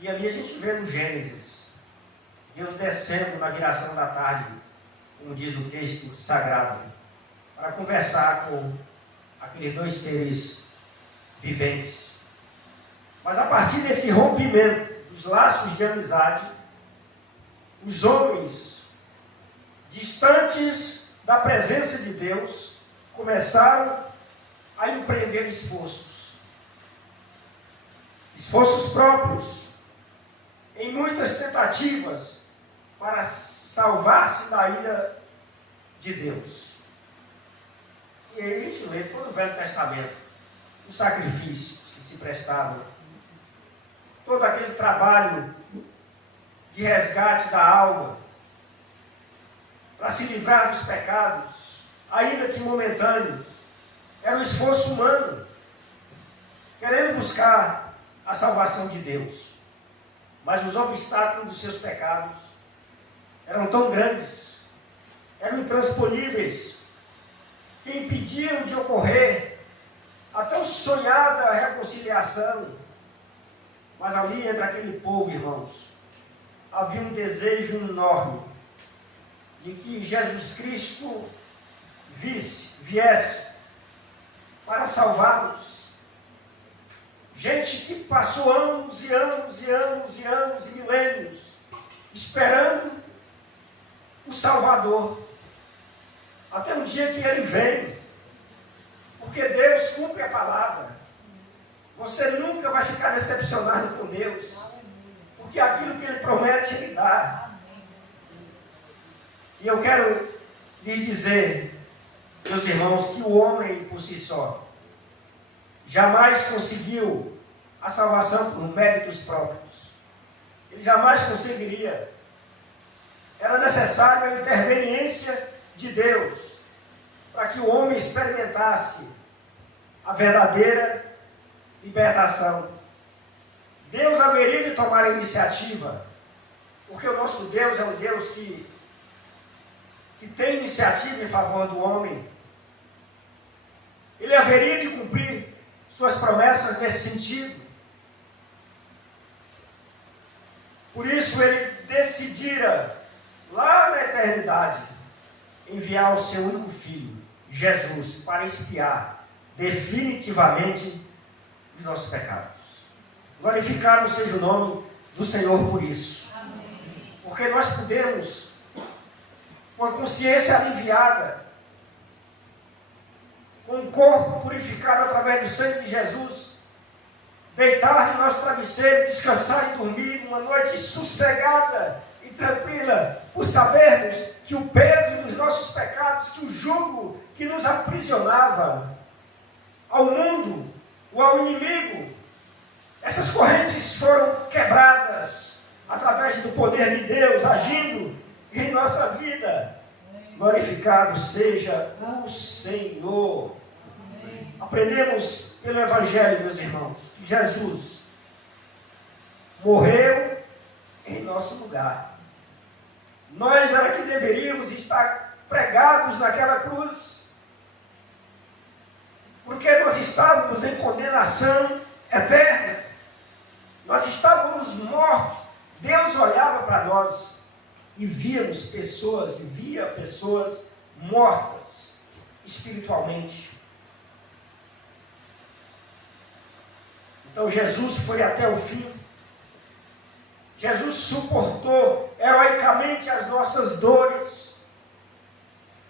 E ali a gente vê no Gênesis, Deus descendo na viração da tarde, como diz o texto sagrado, para conversar com aqueles dois seres viventes. Mas a partir desse rompimento dos laços de amizade, os homens distantes da presença de Deus começaram a empreender esforços próprios, em muitas tentativas para salvar-se da ira de Deus. E aí a gente lê todo o Velho Testamento, os sacrifícios que se prestavam, todo aquele trabalho de resgate da alma, para se livrar dos pecados, ainda que momentâneos. Era um esforço humano, querendo buscar a salvação de Deus. Mas os obstáculos dos seus pecados eram tão grandes, eram intransponíveis, que impediam de ocorrer a tão sonhada reconciliação. Mas ali entre aquele povo, irmãos, havia um desejo enorme de que Jesus Cristo viesse para salvá-los. Gente que passou anos e anos e anos e anos e milênios esperando o Salvador, até um dia que ele vem, porque Deus cumpre a palavra. Você nunca vai ficar decepcionado com Deus, porque aquilo que ele promete, ele dá. E eu quero lhes dizer, meus irmãos, que o homem por si só jamais conseguiu a salvação por méritos próprios. Ele jamais conseguiria. Era necessária a interveniência de Deus para que o homem experimentasse a verdadeira libertação. Deus haveria de tomar a iniciativa, porque o nosso Deus é um Deus que tem iniciativa em favor do homem. Ele haveria de cumprir suas promessas nesse sentido. Por isso ele decidira, lá na eternidade, enviar o seu único filho, Jesus, para expiar definitivamente os nossos pecados. Glorificado seja o nome do Senhor por isso. Amém. Porque nós podemos, com a consciência aliviada, com o corpo purificado através do sangue de Jesus, deitar no nosso travesseiro, descansar e dormir uma noite sossegada e tranquila, por sabermos que o peso dos nossos pecados, que o jugo que nos aprisionava ao mundo ou ao inimigo, essas correntes foram quebradas através do poder de Deus agindo em nossa vida. Glorificado seja o Senhor. Aprendemos pelo Evangelho, meus irmãos, que Jesus morreu em nosso lugar. Nós era que deveríamos estar pregados naquela cruz, porque nós estávamos em condenação eterna. Nós estávamos mortos. Deus olhava para nós e via pessoas mortas espiritualmente. Então Jesus foi até o fim. Jesus suportou heroicamente as nossas dores,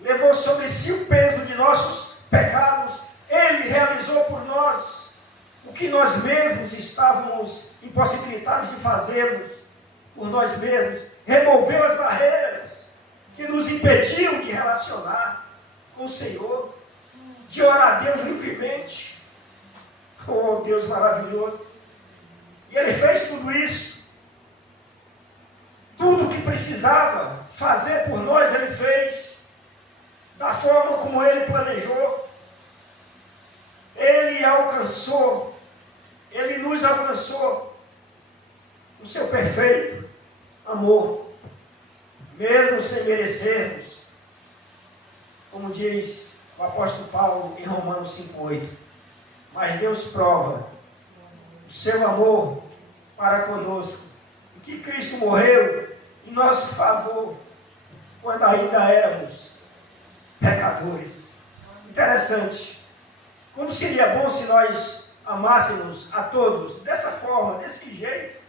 levou sobre si o peso de nossos pecados. Ele realizou por nós o que nós mesmos estávamos impossibilitados de fazermos por nós mesmos. Removeu as barreiras que nos impediam de relacionar com o Senhor, de orar a Deus livremente. Oh, Deus maravilhoso! E Ele fez tudo isso. Tudo o que precisava fazer por nós, Ele fez da forma como Ele planejou. Ele nos alcançou no seu perfeito amor, mesmo sem merecermos, como diz o apóstolo Paulo em Romanos 5,8. Mas Deus prova o seu amor para conosco, em que Cristo morreu em nosso favor, quando ainda éramos pecadores. Interessante. Como seria bom se nós amássemos a todos dessa forma, desse jeito,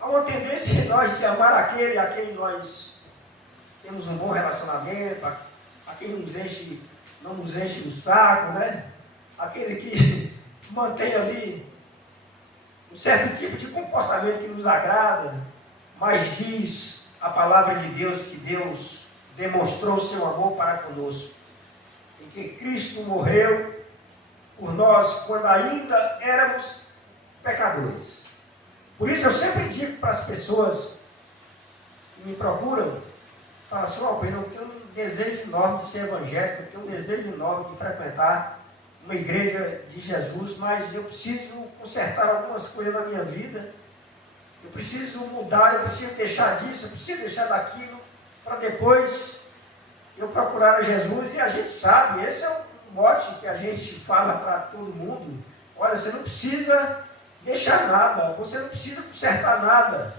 há uma tendência em nós de amar aquele a quem nós temos um bom relacionamento, a quem não nos enche o saco, né? Aquele que mantém ali um certo tipo de comportamento que nos agrada, mas diz a palavra de Deus que Deus demonstrou o seu amor para conosco, em que Cristo morreu por nós quando ainda éramos pecadores. Por isso eu sempre digo para as pessoas que me procuram, falam assim, eu tenho um desejo enorme de ser evangélico, eu tenho um desejo enorme de frequentar uma igreja de Jesus, mas eu preciso consertar algumas coisas na minha vida, eu preciso mudar, eu preciso deixar disso, eu preciso deixar daquilo, para depois eu procurar a Jesus. E a gente sabe, esse é o mote que a gente fala para todo mundo: olha, você não precisa deixar nada, você não precisa consertar nada,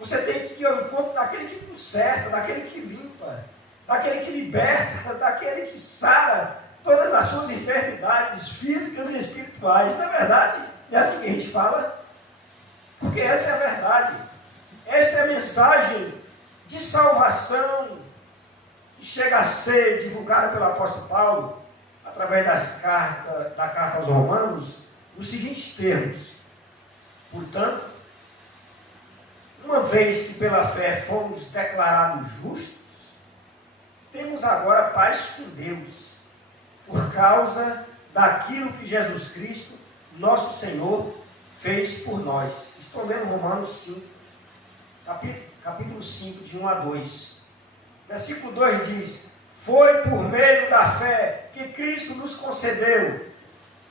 você tem que ir ao encontro daquele que conserta, daquele que limpa, daquele que liberta, daquele que sara todas as suas enfermidades físicas e espirituais. Não é verdade? É assim que a gente fala, porque essa é a verdade, essa é a mensagem de salvação que chega a ser divulgada pelo apóstolo Paulo através da carta aos Romanos, nos seguintes termos: portanto, uma vez que pela fé fomos declarados justos, temos agora paz com Deus, por causa daquilo que Jesus Cristo, nosso Senhor, fez por nós. Estou lendo Romanos 5, capítulo 5, de 1 a 2. Versículo 2 diz: foi por meio da fé que Cristo nos concedeu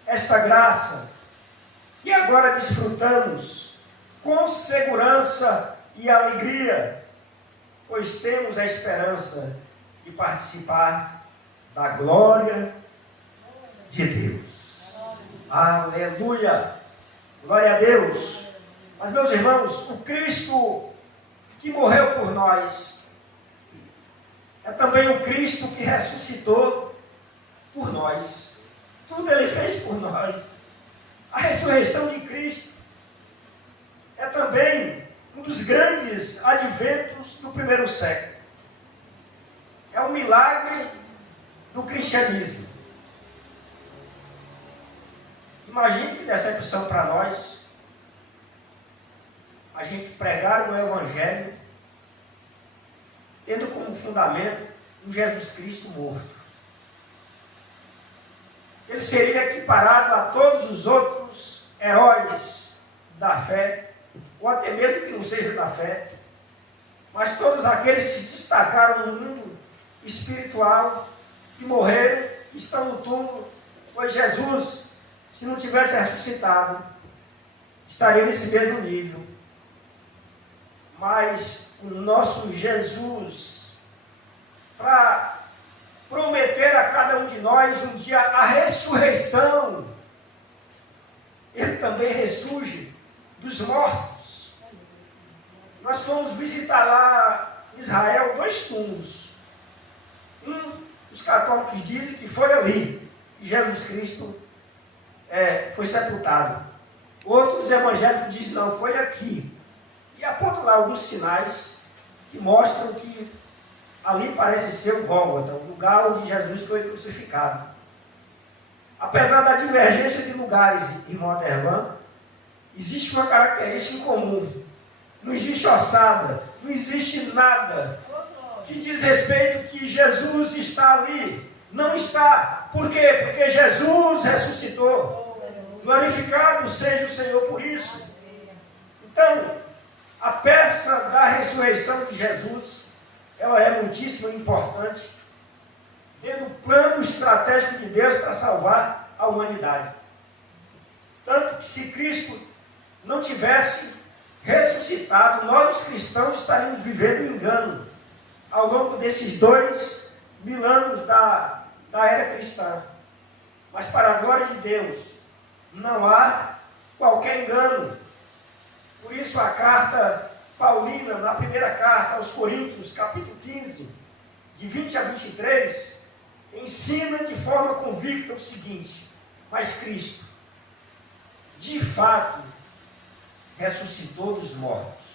esta graça, e agora desfrutamos com segurança e alegria, pois temos a esperança de participar da glória de Deus. Aleluia! Glória a Deus! Mas, meus irmãos, o Cristo que morreu por nós é também o Cristo que ressuscitou por nós. Tudo Ele fez por nós. A ressurreição de Cristo é também um dos grandes adventos do primeiro século. É um milagre do cristianismo. Imagine que decepção para nós a gente pregar o Evangelho tendo como fundamento um Jesus Cristo morto. Ele seria equiparado a todos os outros heróis da fé, ou até mesmo que não seja da fé, mas todos aqueles que se destacaram no mundo espiritual, que morreram, que estão no túmulo, pois Jesus, se não tivesse ressuscitado, estaria nesse mesmo nível. Mas o nosso Jesus, para prometer a cada um de nós um dia a ressurreição, Ele também ressurge dos mortos. Nós fomos visitar lá em Israel 2 túmulos. Os católicos dizem que foi ali que Jesus Cristo foi sepultado. Outros evangélicos dizem não, foi aqui. E apontam lá alguns sinais que mostram que ali parece ser o Gólgota, o lugar onde Jesus foi crucificado. Apesar da divergência de lugares, irmão Adervan, existe uma característica em comum. Não existe ossada, não existe nada que diz respeito que Jesus está ali. Não está. Por quê? Porque Jesus ressuscitou. Glorificado seja o Senhor por isso. Então, a peça da ressurreição de Jesus, ela é muitíssimo importante dentro do plano estratégico de Deus para salvar a humanidade. Tanto que se Cristo não tivesse ressuscitado, nós os cristãos estaríamos vivendo um engano ao longo desses 2000 anos da era cristã. Mas para a glória de Deus, não há qualquer engano. Por isso a carta paulina, na primeira carta aos Coríntios, capítulo 15, de 20 a 23, ensina de forma convicta o seguinte: mas Cristo de fato, ressuscitou dos mortos.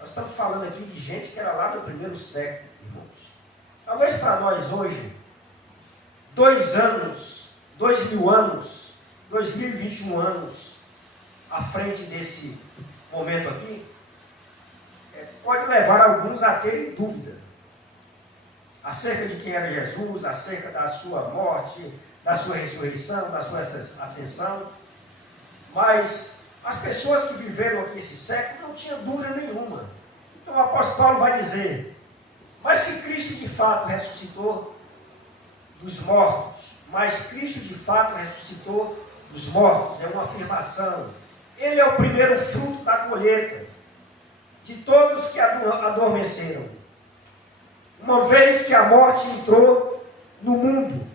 Nós estamos falando aqui de gente que era lá do primeiro século, irmãos. Talvez para nós hoje, 2000 anos, 2021 anos, à frente desse momento aqui, pode levar alguns a terem dúvida acerca de quem era Jesus, acerca da sua morte, da sua ressurreição, da sua ascensão. Mas as pessoas que viveram aqui esse século não tinham dúvida nenhuma. Então o apóstolo Paulo vai dizer: mas se Cristo de fato ressuscitou dos mortos, mas Cristo de fato ressuscitou dos mortos, é uma afirmação. Ele é o primeiro fruto da colheita de todos que adormeceram. Uma vez que a morte entrou no mundo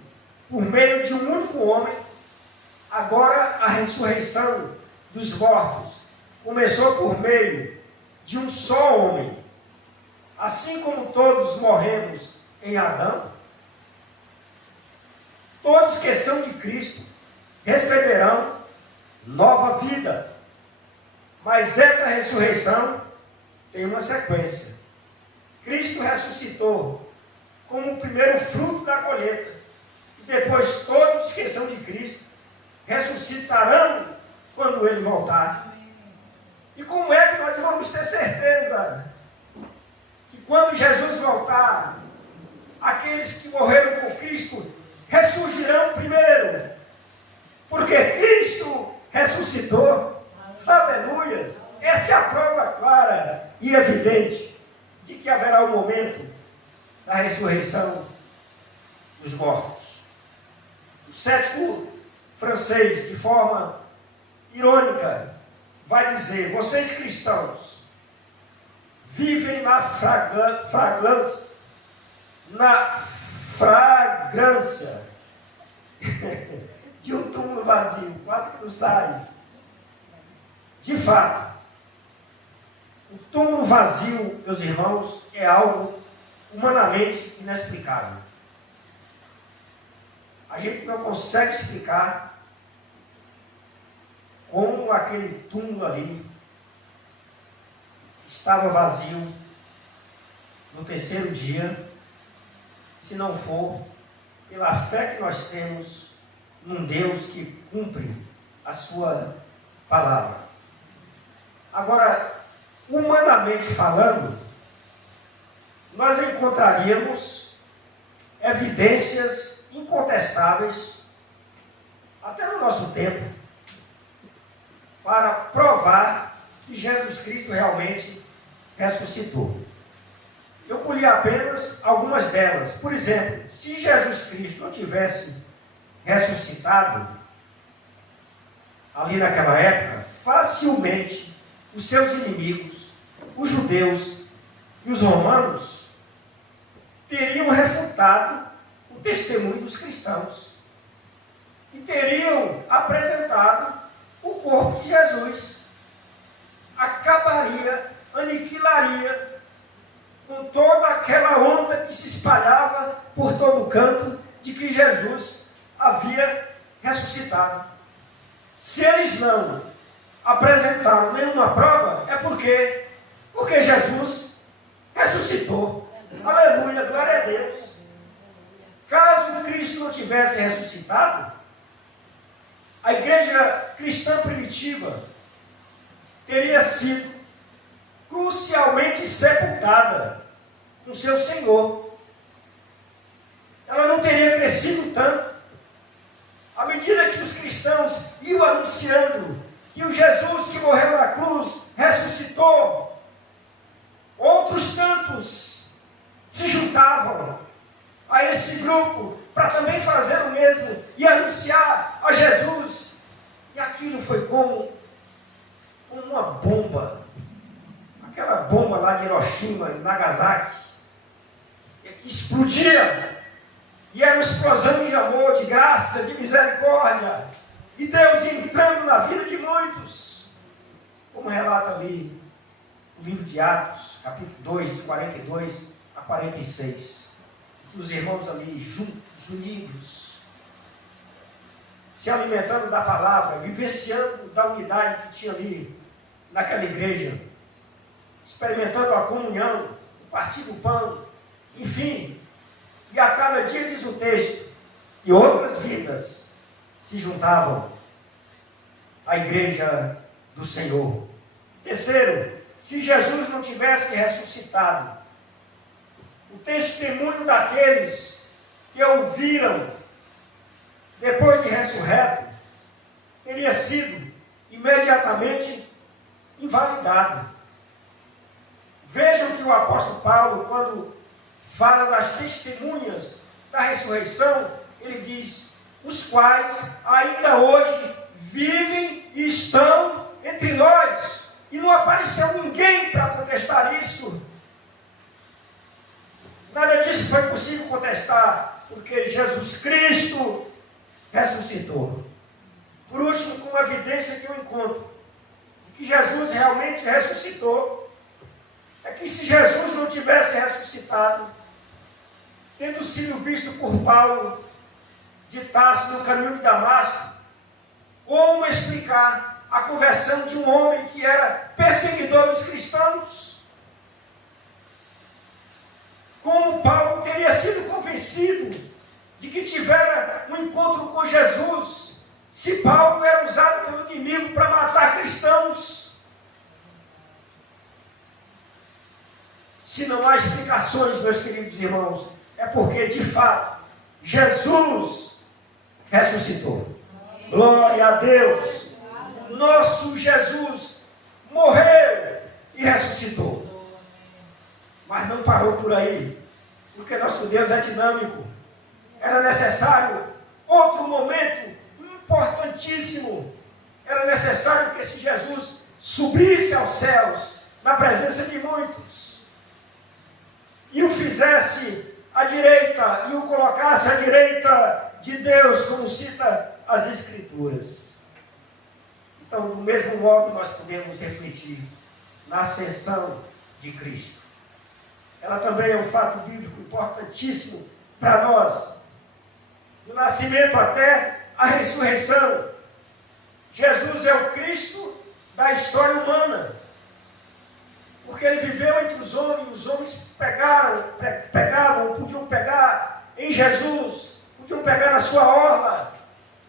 por meio de um único homem, agora a ressurreição dos mortos começou por meio de um só homem. Assim como todos morremos em Adão, todos que são de Cristo receberão nova vida. Mas essa ressurreição tem uma sequência. Cristo ressuscitou como o primeiro fruto da colheita. E depois todos que são de Cristo ressuscitarão quando Ele voltar. E como é que nós vamos ter certeza que quando Jesus voltar, aqueles que morreram com Cristo ressurgirão primeiro? Porque Cristo ressuscitou. Aleluias! Essa é a prova clara e evidente de que haverá o momento da ressurreição dos mortos. O cético francês, de forma irônica, vai dizer: vocês cristãos vivem na fragrância de um túmulo vazio, quase que não sai. De fato, o túmulo vazio, meus irmãos, é algo humanamente inexplicável. A gente não consegue explicar como aquele túmulo ali estava vazio no terceiro dia, se não for pela fé que nós temos num Deus que cumpre a sua palavra. Agora, humanamente falando, nós encontraríamos evidências incontestáveis, até no nosso tempo, para provar que Jesus Cristo realmente ressuscitou. Eu colhi apenas algumas delas. Por exemplo, se Jesus Cristo não tivesse ressuscitado ali naquela época, facilmente os seus inimigos, os judeus e os romanos, teriam refutado o testemunho dos cristãos e teriam apresentado o corpo de Jesus. Acabaria, aniquilaria com toda aquela onda que se espalhava por todo o canto de que Jesus havia ressuscitado. Se eles não apresentaram nenhuma prova, é porque Jesus ressuscitou. Aleluia, glória a Deus. Caso Cristo não tivesse ressuscitado, a igreja cristã primitiva teria sido crucialmente sepultada com seu Senhor. Ela não teria crescido tanto. À medida que os cristãos iam anunciando que o Jesus que morreu na cruz ressuscitou, outros tantos se juntavam a esse grupo para também fazer o mesmo e anunciar a Jesus. E aquilo foi como uma bomba, aquela bomba lá de Hiroshima e Nagasaki, que explodia, e era uma explosão de amor, de graça, de misericórdia, e Deus entrando na vida de muitos, como relata ali o livro de Atos, capítulo 2, de 42 a 46, que os irmãos ali juntos, unidos, se alimentando da palavra, vivenciando da unidade que tinha ali naquela igreja, experimentando a comunhão, o partir do pão, enfim. E a cada dia, diz o texto, e outras vidas se juntavam à igreja do Senhor. Terceiro, se Jesus não tivesse ressuscitado, o testemunho daqueles que ouviram depois de ressurreto teria sido imediatamente invalidado. Vejam que o apóstolo Paulo, quando fala das testemunhas da ressurreição, ele diz: os quais ainda hoje vivem e estão entre nós. E não apareceu ninguém para contestar isso. Nada disso foi possível contestar, porque Jesus Cristo ressuscitou. Por último, como evidência que eu encontro de que Jesus realmente ressuscitou, é que se Jesus não tivesse ressuscitado, tendo sido visto por Paulo de Tarso no caminho de Damasco, como explicar a conversão de um homem que era perseguidor dos cristãos? Como Paulo teria sido convencido de que tivera um encontro com Jesus, se Paulo era usado pelo inimigo para matar cristãos? Se não há explicações, meus queridos irmãos, é porque, de fato, Jesus ressuscitou. Glória a Deus! O nosso Jesus morreu e ressuscitou. Mas não parou por aí, porque nosso Deus é dinâmico. Era necessário outro momento importantíssimo. Era necessário que esse Jesus subisse aos céus, na presença de muitos, e o fizesse à direita, e o colocasse à direita de Deus, como cita as Escrituras. Então, do mesmo modo, nós podemos refletir na ascensão de Cristo. Ela também é um fato bíblico importantíssimo para nós. Do nascimento até a ressurreição, Jesus é o Cristo da história humana. Porque ele viveu entre os homens pegavam, podiam pegar em Jesus, podiam pegar na sua orla,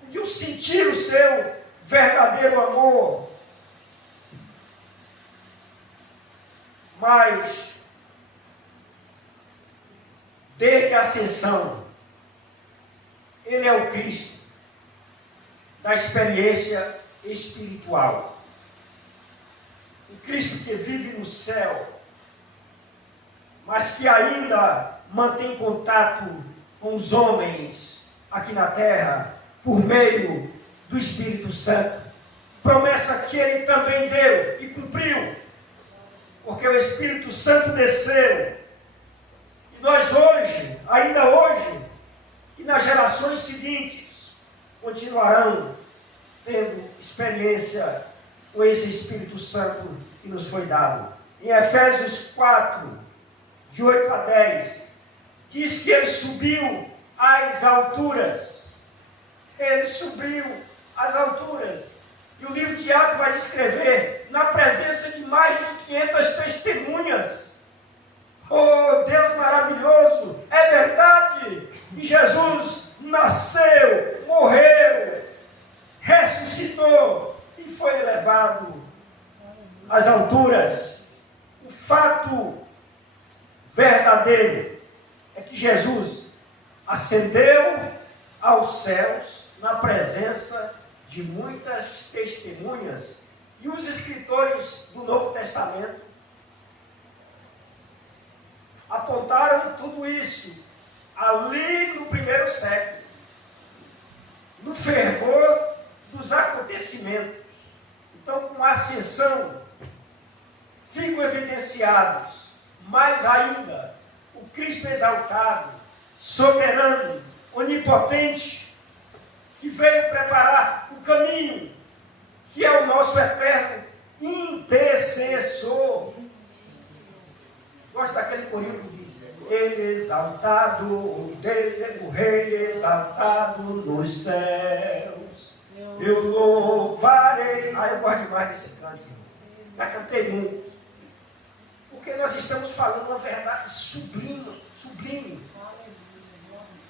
podiam sentir o seu verdadeiro amor. Mas, desde a ascensão, ele é o Cristo da experiência espiritual. O Cristo que vive no céu, mas que ainda mantém contato com os homens aqui na terra, por meio do Espírito Santo. Promessa que ele também deu e cumpriu, porque o Espírito Santo desceu. E nós hoje, ainda hoje, e nas gerações seguintes, continuarão tendo experiência com esse Espírito Santo que nos foi dado. Em Efésios 4, de 8 a 10, diz que ele subiu às alturas. Ele subiu às alturas. E o livro de Atos vai descrever na presença de mais de 500 testemunhas. Oh, Deus maravilhoso! É verdade que Jesus nasceu, morreu, ressuscitou e foi elevado às alturas. O fato verdadeiro é que Jesus ascendeu aos céus na presença de muitas testemunhas. E os escritores do Novo Testamento apontaram tudo isso ali no primeiro século, no fervor dos acontecimentos. Então, com a ascensão, ficam evidenciados mais ainda o Cristo exaltado, soberano, onipotente, que veio preparar o caminho, que é o nosso eterno intercessor. Gosto daquele corinho que diz: ele exaltado, o rei exaltado nos céus. eu louvarei. Ah, eu gosto demais desse canto, irmão. Já cantei muito. Porque nós estamos falando uma verdade sublime, sublime.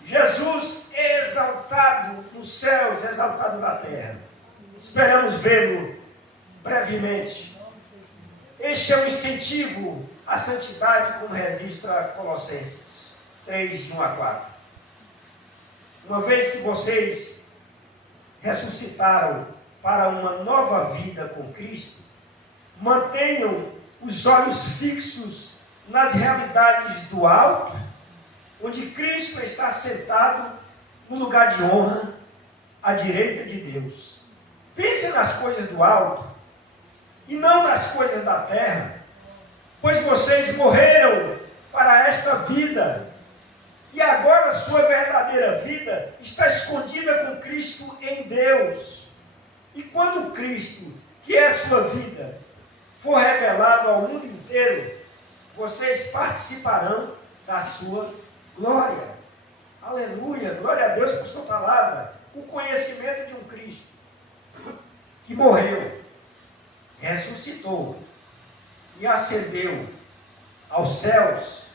Jesus exaltado nos céus, exaltado na terra. Esperamos vê-lo brevemente. Este é um incentivo à santidade, como registra Colossenses 3, de 1 a 4. Uma vez que vocês ressuscitaram para uma nova vida com Cristo, mantenham os olhos fixos nas realidades do alto, onde Cristo está sentado no lugar de honra, à direita de Deus. Pensem nas coisas do alto, e não nas coisas da terra, pois vocês morreram para esta vida, e agora sua verdadeira vida está escondida com Cristo em Deus. E quando Cristo, que é a sua vida, for revelado ao mundo inteiro, vocês participarão da sua glória. Aleluia, glória a Deus por sua palavra. O conhecimento de um Cristo que morreu, ressuscitou e ascendeu aos céus,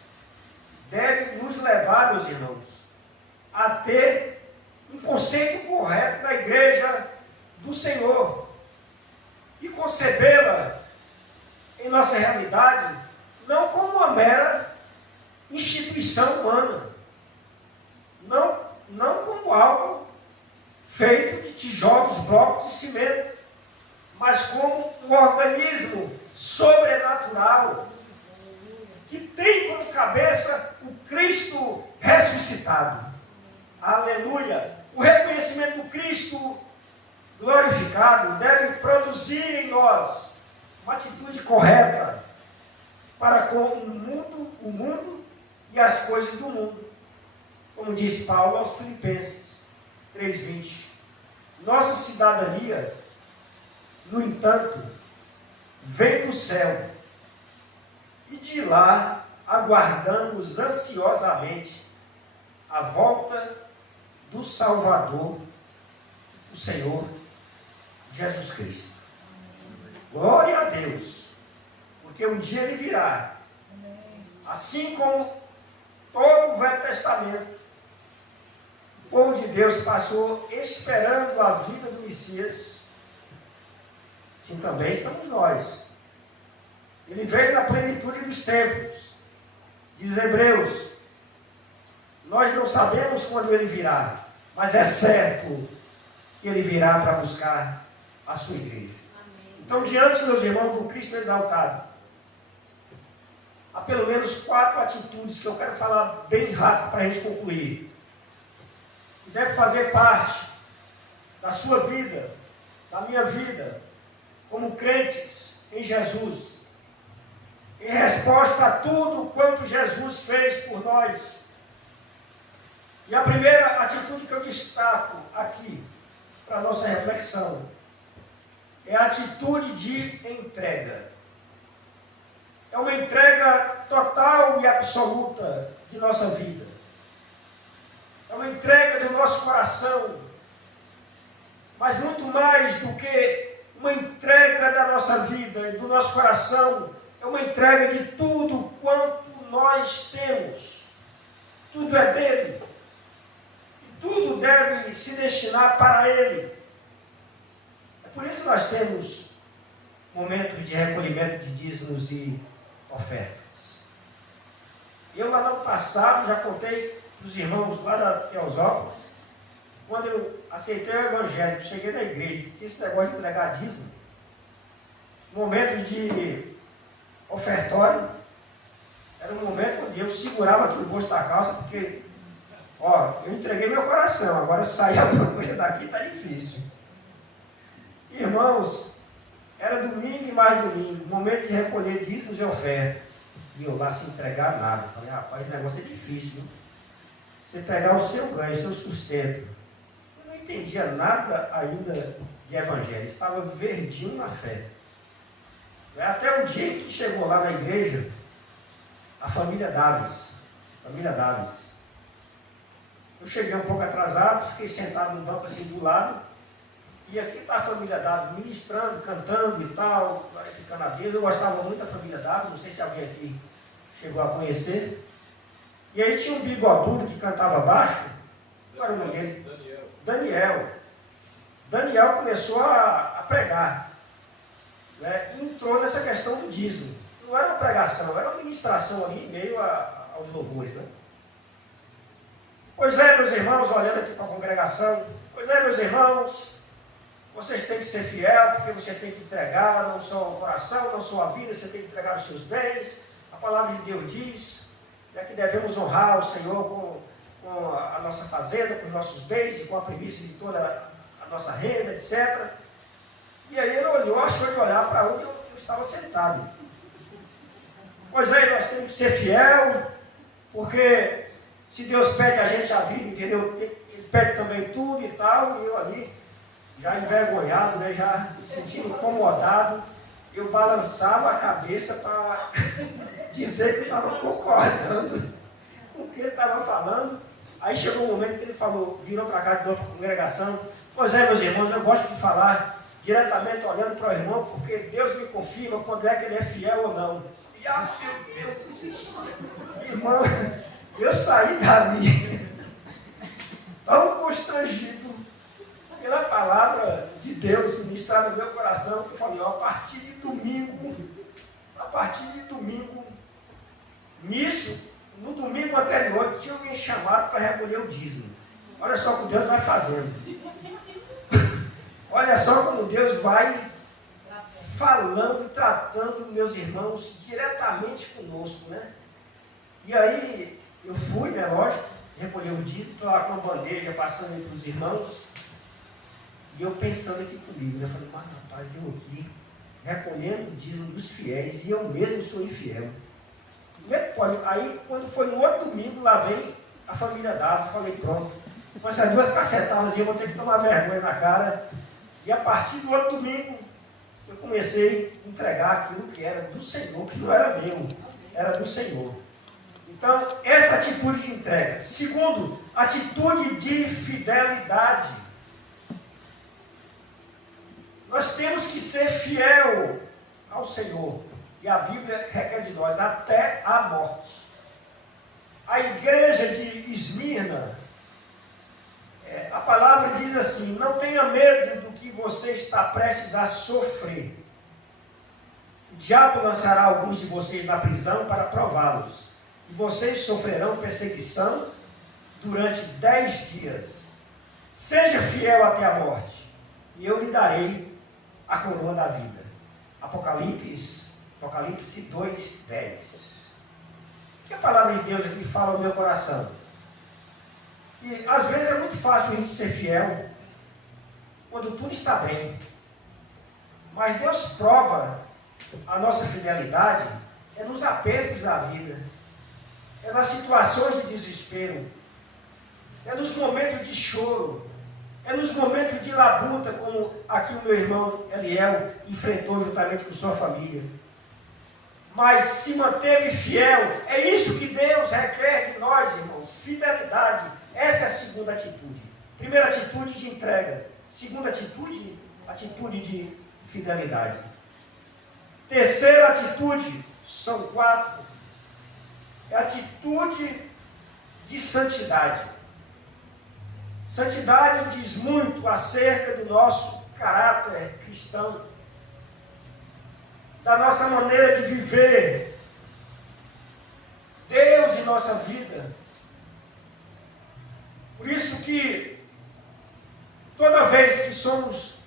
deve nos levar, meus irmãos, a ter um conceito correto da igreja do Senhor e concebê-la em nossa realidade não como uma mera instituição humana, não como algo feito de tijolos, blocos e cimento, mas como um organismo sobrenatural que tem como cabeça o Cristo ressuscitado. Aleluia! O reconhecimento do Cristo glorificado deve produzir em nós uma atitude correta para com o mundo e as coisas do mundo. Como diz Paulo aos Filipenses 3:20. Nossa cidadania, no entanto, vem do céu, e de lá aguardamos ansiosamente a volta do Salvador, o Senhor Jesus Cristo. Glória a Deus, porque um dia ele virá, assim como todo o Velho Testamento, o povo de Deus passou esperando a vinda do Messias. Assim também estamos nós. Ele veio na plenitude dos tempos. Diz Hebreus, nós não sabemos quando ele virá, mas é certo que ele virá para buscar a sua igreja. Então, diante, meus irmãos, do Cristo exaltado, há pelo menos 4 atitudes que eu quero falar bem rápido para a gente concluir. Que deve fazer parte da sua vida, da minha vida, como crentes em Jesus, em resposta a tudo quanto Jesus fez por nós. E a primeira atitude que eu destaco aqui, para a nossa reflexão, é a atitude de entrega. É uma entrega total e absoluta de nossa vida. É uma entrega do nosso coração, mas muito mais do que uma entrega da nossa vida e do nosso coração, é uma entrega de tudo quanto nós temos. Tudo é dele. E tudo deve se destinar para ele. É por isso que nós temos momentos de recolhimento de dízimos e ofertas. Eu lá no ano passado já contei para os irmãos lá da Teosópolis, quando eu aceitei o Evangelho, cheguei na igreja, que tinha esse negócio de entregar dízimo, momentos de ofertório, era um momento onde eu segurava aqui o bolso da calça, porque, eu entreguei meu coração, agora sair alguma coisa daqui está difícil. Irmãos, era domingo e mais domingo, momento de recolher dízimos e ofertas. E eu lá sem entregar nada. Falei, rapaz, esse negócio é difícil, hein? Você entregar o seu ganho, o seu sustento. Eu não entendia nada ainda de evangelho. Estava verdinho na fé. Até o dia que chegou lá na igreja, a família Davis. Eu cheguei um pouco atrasado, fiquei sentado no banco assim do lado. E aqui está a família Dado ministrando, cantando e tal, glorificando a Deus. Eu gostava muito da família Dado, não sei se alguém aqui chegou a conhecer. E aí tinha um bigodudo que cantava baixo. Qual era o nome dele? Daniel começou a pregar, né? E entrou nessa questão do dízimo. Não era uma pregação, era uma ministração ali, em meio aos louvores, né? Pois é, meus irmãos, olhando aqui para a congregação, pois é, meus irmãos, vocês têm que ser fiel, porque você tem que entregar não só o coração, não só a vida, você tem que entregar os seus bens. A palavra de Deus diz, né, que devemos honrar o Senhor com a nossa fazenda, com os nossos bens, e com a primícia de toda a nossa renda, etc. E aí ele olhou, achou de olhar para onde eu estava sentado. Pois é, nós temos que ser fiel, porque se Deus pede a gente a vida, entendeu? Ele pede também tudo e tal, e eu ali, já envergonhado, né, já me sentindo incomodado, eu balançava a cabeça para dizer que eu estava concordando com o que ele estava falando. Aí chegou um momento que ele falou, virou para cá de novo para a congregação, pois é, meus irmãos, eu gosto de falar diretamente olhando para o irmão, porque Deus me confirma quando é que ele é fiel ou não. E assim, irmão, eu saí dali tão constrangido pela palavra de Deus ministrada no meu coração, que eu falei, ó, a partir de domingo, nisso, no domingo anterior, tinha me chamado para recolher o dízimo. Olha só como Deus vai fazendo. Olha só como Deus vai falando e tratando meus irmãos diretamente conosco, né? E aí, eu fui, né, lógico, recolher o dízimo, estou lá com uma bandeja passando entre os irmãos, e eu pensando aqui comigo, né? Eu falei, mas rapaz, eu aqui, recolhendo o dízimo dos fiéis, e eu mesmo sou infiel. Como é que pode? Aí, quando foi no outro domingo, lá vem a família Dado, falei, pronto, com essas duas cacetadas eu vou ter que tomar vergonha na cara, e a partir do outro domingo, eu comecei a entregar aquilo que era do Senhor, que não era meu, era do Senhor. Então, essa atitude de entrega. Segundo, atitude de fidelidade. Nós temos que ser fiel ao Senhor. E a Bíblia requer de nós até a morte. A igreja de Esmirna, a palavra diz assim, não tenha medo do que você está prestes a sofrer. O diabo lançará alguns de vocês na prisão para prová-los. E vocês sofrerão perseguição durante 10 dias. Seja fiel até a morte, e eu lhe darei a coroa da vida. Apocalipse 2:10. Que a palavra de Deus aqui fala no meu coração? Que às vezes é muito fácil a gente ser fiel quando tudo está bem. Mas Deus prova a nossa fidelidade nos apertos da vida, nas situações de desespero, nos momentos de choro, nos momentos de labuta, como aqui o meu irmão Eliel enfrentou juntamente com sua família. Mas se manteve fiel. É isso que Deus requer de nós, irmãos, fidelidade. Essa é a segunda atitude. Primeira atitude de entrega. Segunda atitude, atitude de fidelidade. Terceira atitude, são 4. É a atitude de santidade. Santidade diz muito acerca do nosso caráter cristão, da nossa maneira de viver Deus em nossa vida. Por isso que toda vez que somos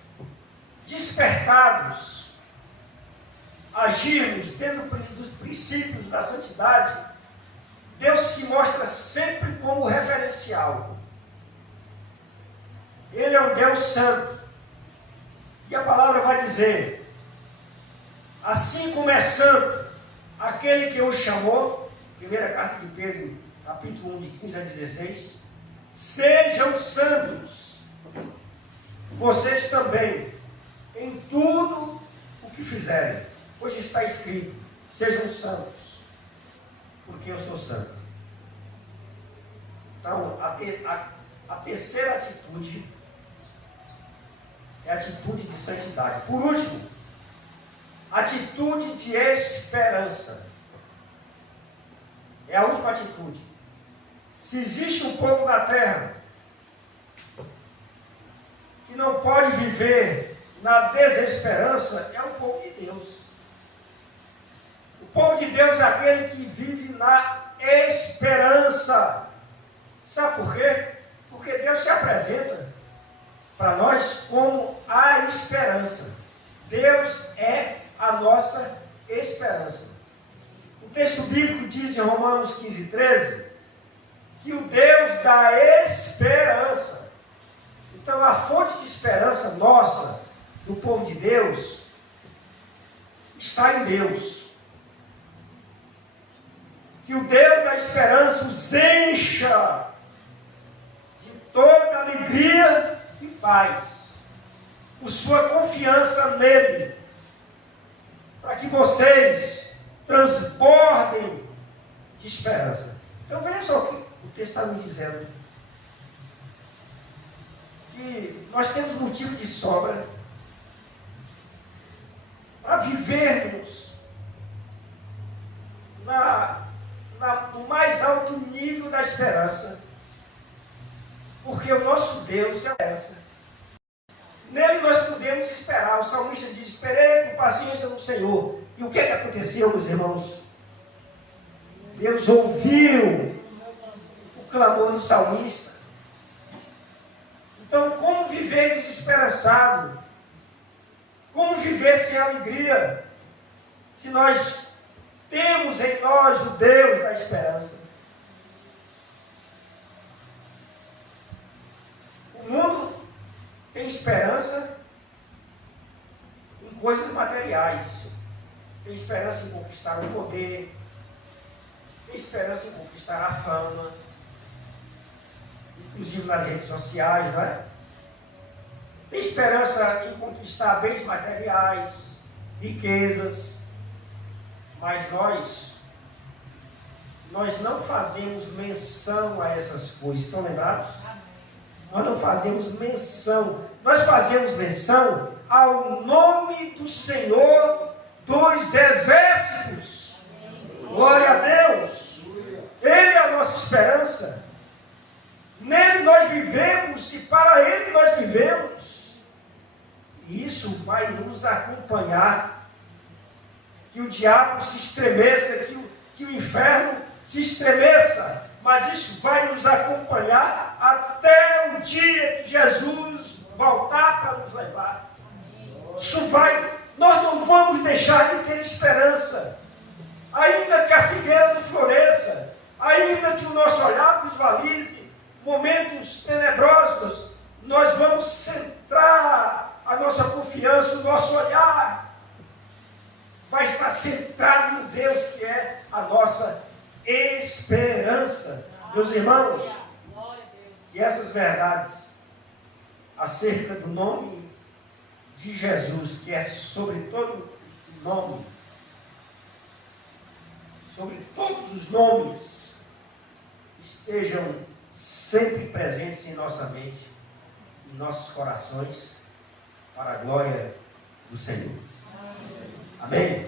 despertados, agirmos dentro dos princípios da santidade, Deus se mostra sempre como referencial. Ele é um Deus santo. E a palavra vai dizer, assim como é santo aquele que o chamou, primeira carta de Pedro, capítulo 1, de 15 a 16, sejam santos, vocês também, em tudo o que fizerem, pois está escrito, sejam santos, porque eu sou santo. Então, a terceira atitude é atitude de santidade. Por último, atitude de esperança. É a última atitude. Se existe um povo na terra que não pode viver na desesperança, é o povo de Deus. O povo de Deus é aquele que vive na esperança. Sabe por quê? Porque Deus se apresenta para nós como a esperança. Deus é a nossa esperança. O texto bíblico diz em Romanos 15:13 que o Deus da esperança. Então a fonte de esperança nossa, do povo de Deus, está em Deus. Que o Deus da esperança os encha de toda alegria e paz, por sua confiança nele, para que vocês transbordem de esperança. Então veja só o que o texto está me dizendo. Que nós temos motivo de sobra para vivermos no mais alto nível da esperança, porque o nosso Deus é essa. Nele nós podemos esperar. O salmista diz: esperei com paciência no Senhor. E o que aconteceu, meus irmãos? Deus ouviu o clamor do salmista. Então, como viver desesperançado? Como viver sem alegria? Se nós temos em nós o Deus da esperança. O mundo tem esperança em coisas materiais. Tem esperança em conquistar o poder. Tem esperança em conquistar a fama. Inclusive nas redes sociais, não é? Tem esperança em conquistar bens materiais, riquezas. Mas nós não fazemos menção a essas coisas. Estão lembrados? Nós não fazemos menção. Nós fazemos menção ao nome do Senhor dos Exércitos. Glória a Deus. Ele é a nossa esperança. Nele nós vivemos e para Ele nós vivemos. E isso vai nos acompanhar. Que o diabo se estremeça, que o inferno se estremeça. Mas isso vai nos acompanhar até o dia que Jesus voltar para nos levar. Isso vai, nós não vamos deixar de ter esperança. Ainda que a figueira não floresça, ainda que o nosso olhar visualize momentos tenebrosos, nós vamos centrar a nossa confiança, o nosso olhar vai estar centrado no Deus que é a nossa esperança. Meus irmãos, e essas verdades acerca do nome de Jesus, que é sobre todo nome, sobre todos os nomes, estejam sempre presentes em nossa mente, em nossos corações, para a glória do Senhor. Amém?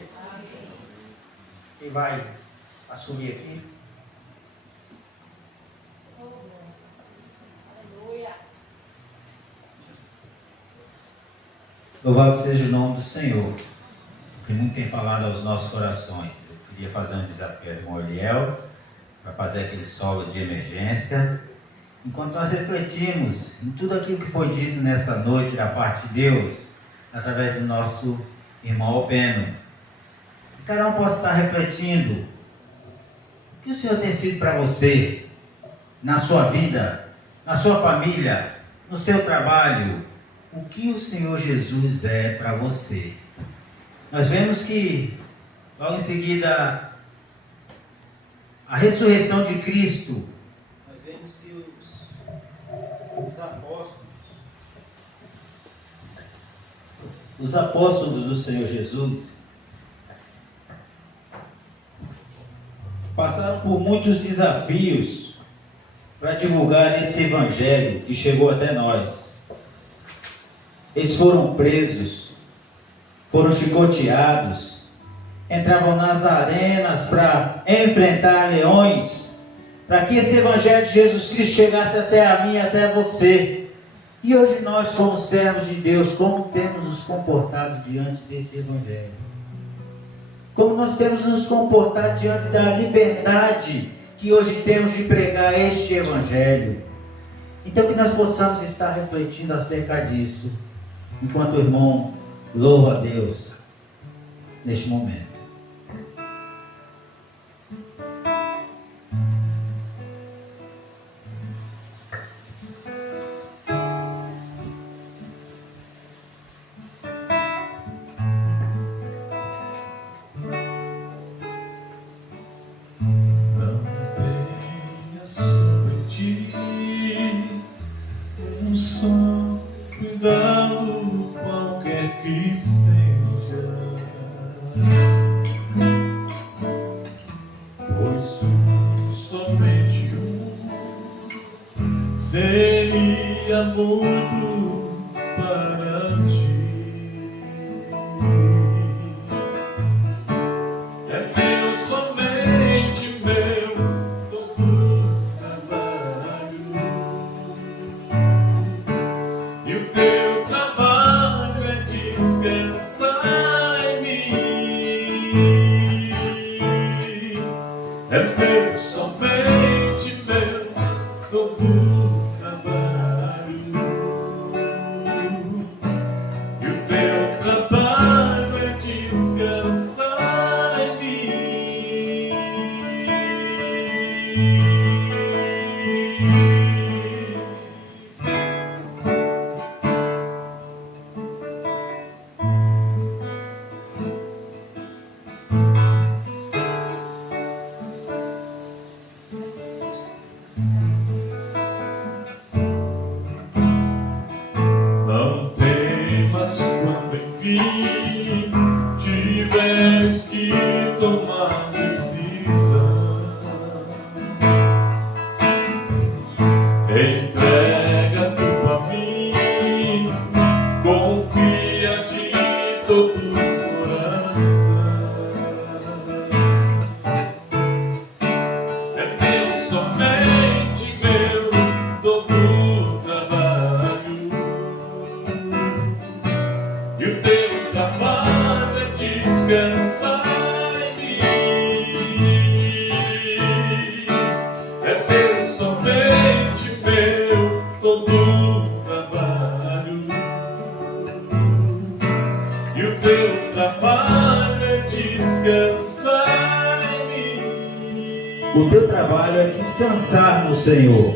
Quem vai assumir aqui? Louvado seja o nome do Senhor, que muito tem falado aos nossos corações. Eu queria fazer um desafio ao irmão Eliel, para fazer aquele solo de emergência. Enquanto nós refletimos em tudo aquilo que foi dito nessa noite da parte de Deus, através do nosso irmão Albeno, que cada um possa estar refletindo o que o Senhor tem sido para você, na sua vida, na sua família, no seu trabalho. O que o Senhor Jesus é para você? Nós vemos que, logo em seguida, a ressurreição de Cristo, nós vemos que os apóstolos do Senhor Jesus passaram por muitos desafios para divulgar esse evangelho que chegou até nós. Eles foram presos, foram chicoteados, entravam nas arenas para enfrentar leões, para que esse Evangelho de Jesus Cristo chegasse até a mim e até você. E hoje nós, como servos de Deus, como temos nos comportado diante desse Evangelho? Como nós temos nos comportado diante da liberdade que hoje temos de pregar este Evangelho? Então que nós possamos estar refletindo acerca disso, enquanto o irmão louva a Deus neste momento. Cuidado qualquer que seja, pois somente seria muito para ti. É meu, somente meu, todo trabalho. E o teu trabalho é descansar em mim. É meu, somente meu, todo trabalho. E o teu trabalho é descansar em mim. Não temas quando enfim tiveres que tomar decisão. Entrega tudo a mim, confia de todo o coração. É meu, somente meu, todo trabalho. E o teu trabalho é descansar em mim. É teu, somente meu, todo trabalho. E o teu trabalho é descansar em mim. O teu trabalho é descansar no Senhor.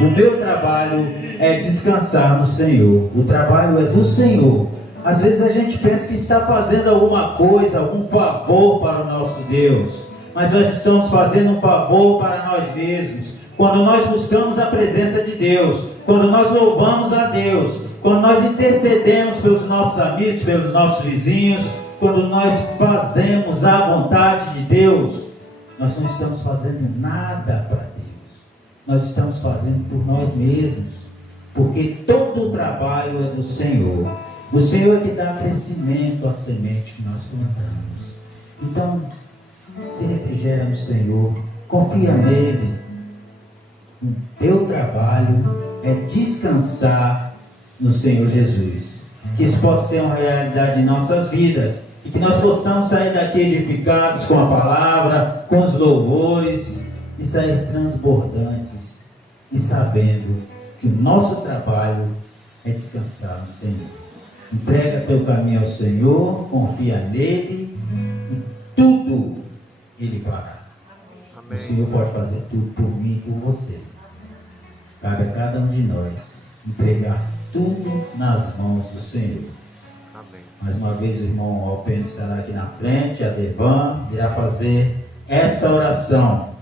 O meu trabalho é descansar no Senhor. O trabalho é do Senhor. Às vezes a gente pensa que está fazendo alguma coisa, algum favor para o nosso Deus, mas nós estamos fazendo um favor para nós mesmos. Quando nós buscamos a presença de Deus, quando nós louvamos a Deus, quando nós intercedemos pelos nossos amigos, pelos nossos vizinhos, quando nós fazemos a vontade de Deus, nós não estamos fazendo nada para Deus, nós estamos fazendo por nós mesmos, porque todo o trabalho é do Senhor. O Senhor é que dá crescimento à semente que nós plantamos. Então, se refrigera no Senhor, confia nele. O teu trabalho é descansar no Senhor Jesus. Que isso possa ser uma realidade em nossas vidas e que nós possamos sair daqui edificados com a palavra, com os louvores e sair transbordantes e sabendo que o nosso trabalho é descansar no Senhor. Entrega teu caminho ao Senhor, confia nele e tudo Ele fará. Amém. O Senhor pode fazer tudo por mim e por você. Cabe a cada um de nós entregar tudo nas mãos do Senhor. Amém. Mais uma vez o irmão Alpeno estará aqui na frente, a Devan irá fazer essa oração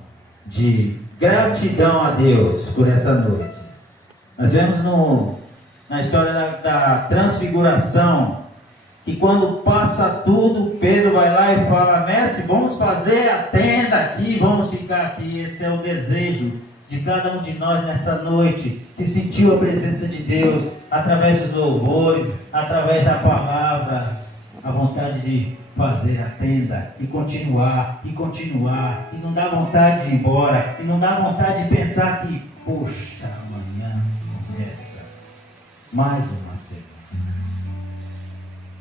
de gratidão a Deus por essa noite. Nós vemos na história da transfiguração, que quando passa tudo, Pedro vai lá e fala: mestre, vamos fazer a tenda aqui, vamos ficar aqui. Esse é o desejo de cada um de nós nessa noite, que sentiu a presença de Deus através dos louvores, através da palavra, a vontade de fazer a tenda e continuar, e não dá vontade de ir embora, e não dá vontade de pensar que, poxa, amanhã começa mais uma semana.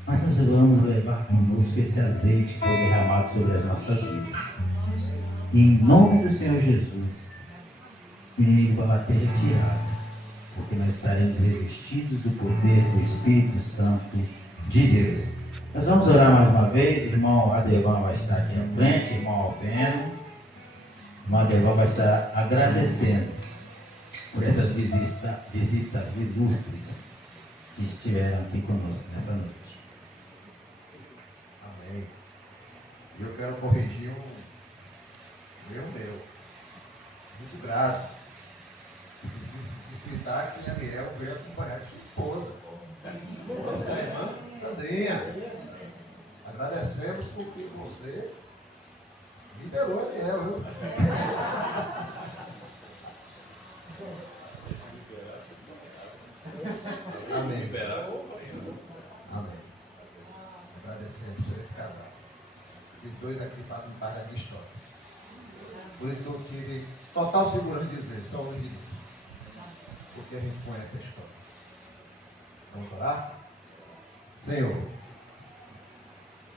Mas nós vamos levar conosco esse azeite que foi derramado sobre as nossas vidas. E em nome do Senhor Jesus, o inimigo vai bater retirado, porque nós estaremos revestidos do poder do Espírito Santo de Deus. Nós vamos orar mais uma vez. Irmão Adevan vai estar aqui na frente, irmão Albeno. Irmão Adevan vai estar agradecendo por essas visitas ilustres que estiveram aqui conosco nessa noite. Amém. E eu quero corrigir um erro meu, muito grave. Preciso citar que Ariel veio acompanhar de sua esposa. Nossa irmã Sandrinha. Agradecemos porque você liberou Ariel, viu? Amém. Amém. Agradecemos por esse casal. Esses dois aqui fazem parte da minha história. Por isso que eu tive total segurança de dizer, só hoje de Deus. Porque a gente conhece a história. Vamos orar? Senhor,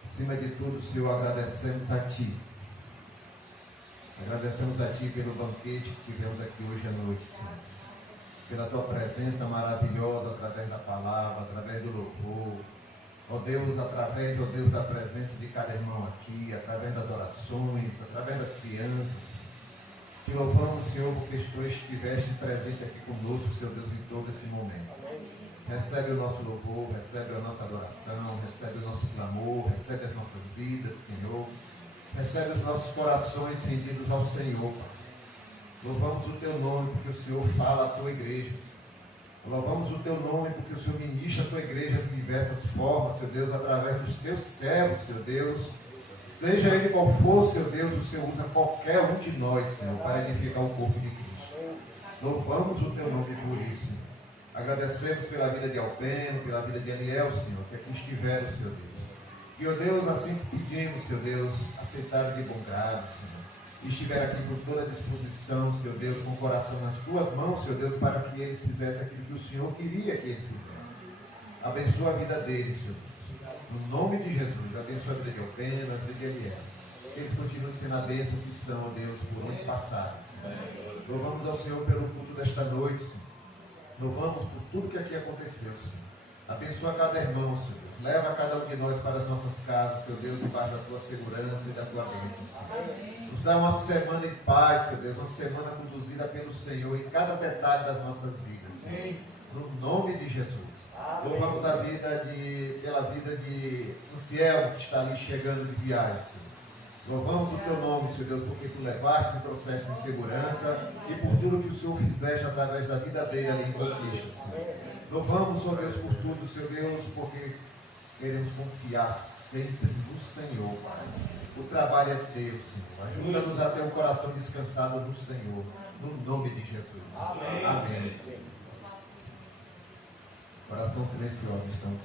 acima de tudo, Senhor, agradecemos a Ti. Agradecemos a Ti pelo banquete que tivemos aqui hoje à noite, Senhor. Pela Tua presença maravilhosa através da palavra, através do louvor. Ó Deus, através, ó Deus, da presença de cada irmão aqui, através das orações, através das crianças. Te louvamos, Senhor, porque Tu estiveste presente aqui conosco, Senhor Deus, em todo esse momento. Recebe o nosso louvor, recebe a nossa adoração, recebe o nosso clamor, recebe as nossas vidas, Senhor. Recebe os nossos corações rendidos ao Senhor, Pai. Louvamos o Teu nome porque o Senhor fala à Tua igreja, Senhor. Louvamos o Teu nome porque o Senhor ministra a Tua igreja de diversas formas, Senhor Deus, através dos Teus servos, Senhor Deus. Seja ele qual for, Senhor Deus, o Senhor usa qualquer um de nós, Senhor, para edificar o corpo de Cristo. Louvamos o Teu nome por isso, Senhor. Agradecemos pela vida de Albeno, pela vida de Ariel, Senhor, que aqui estiveram, Senhor Deus. Que, ó Deus, assim que pedimos, Senhor Deus, aceitaram de bom grado, Senhor. E estiver aqui com toda a disposição, Senhor Deus, com o coração nas Tuas mãos, Senhor Deus, para que eles fizessem aquilo que o Senhor queria que eles fizessem. Abençoa a vida deles, Senhor Deus. No nome de Jesus, abençoa a vida de Albeno, a vida de Ariel. Que eles continuem sendo a bênção que são, ó Deus, por onde passaram, Senhor. Louvamos ao Senhor pelo culto desta noite, Senhor. Louvamos por tudo que aqui aconteceu, Senhor. Abençoa cada irmão, Senhor Deus. Leva cada um de nós para as nossas casas, Senhor Deus, debaixo da Tua segurança e da Tua bênção, Senhor. Nos dá uma semana em paz, Senhor Deus, uma semana conduzida pelo Senhor em cada detalhe das nossas vidas, Senhor. No nome de Jesus. Louvamos pela vida de Anselmo, que está ali chegando de viagem, Senhor. Louvamos o Teu nome, Senhor Deus, porque Tu levaste e trouxeste em segurança e por tudo que o Senhor fizeste através da vida dele ali em Conquista, Senhor. Louvamos, Senhor Deus, por tudo, Senhor Deus, porque queremos confiar sempre no Senhor, Pai. O trabalho é Teu, Senhor. Ajuda-nos a ter um coração descansado no Senhor, no nome de Jesus. Amém. Amém. Coração silencioso, estamos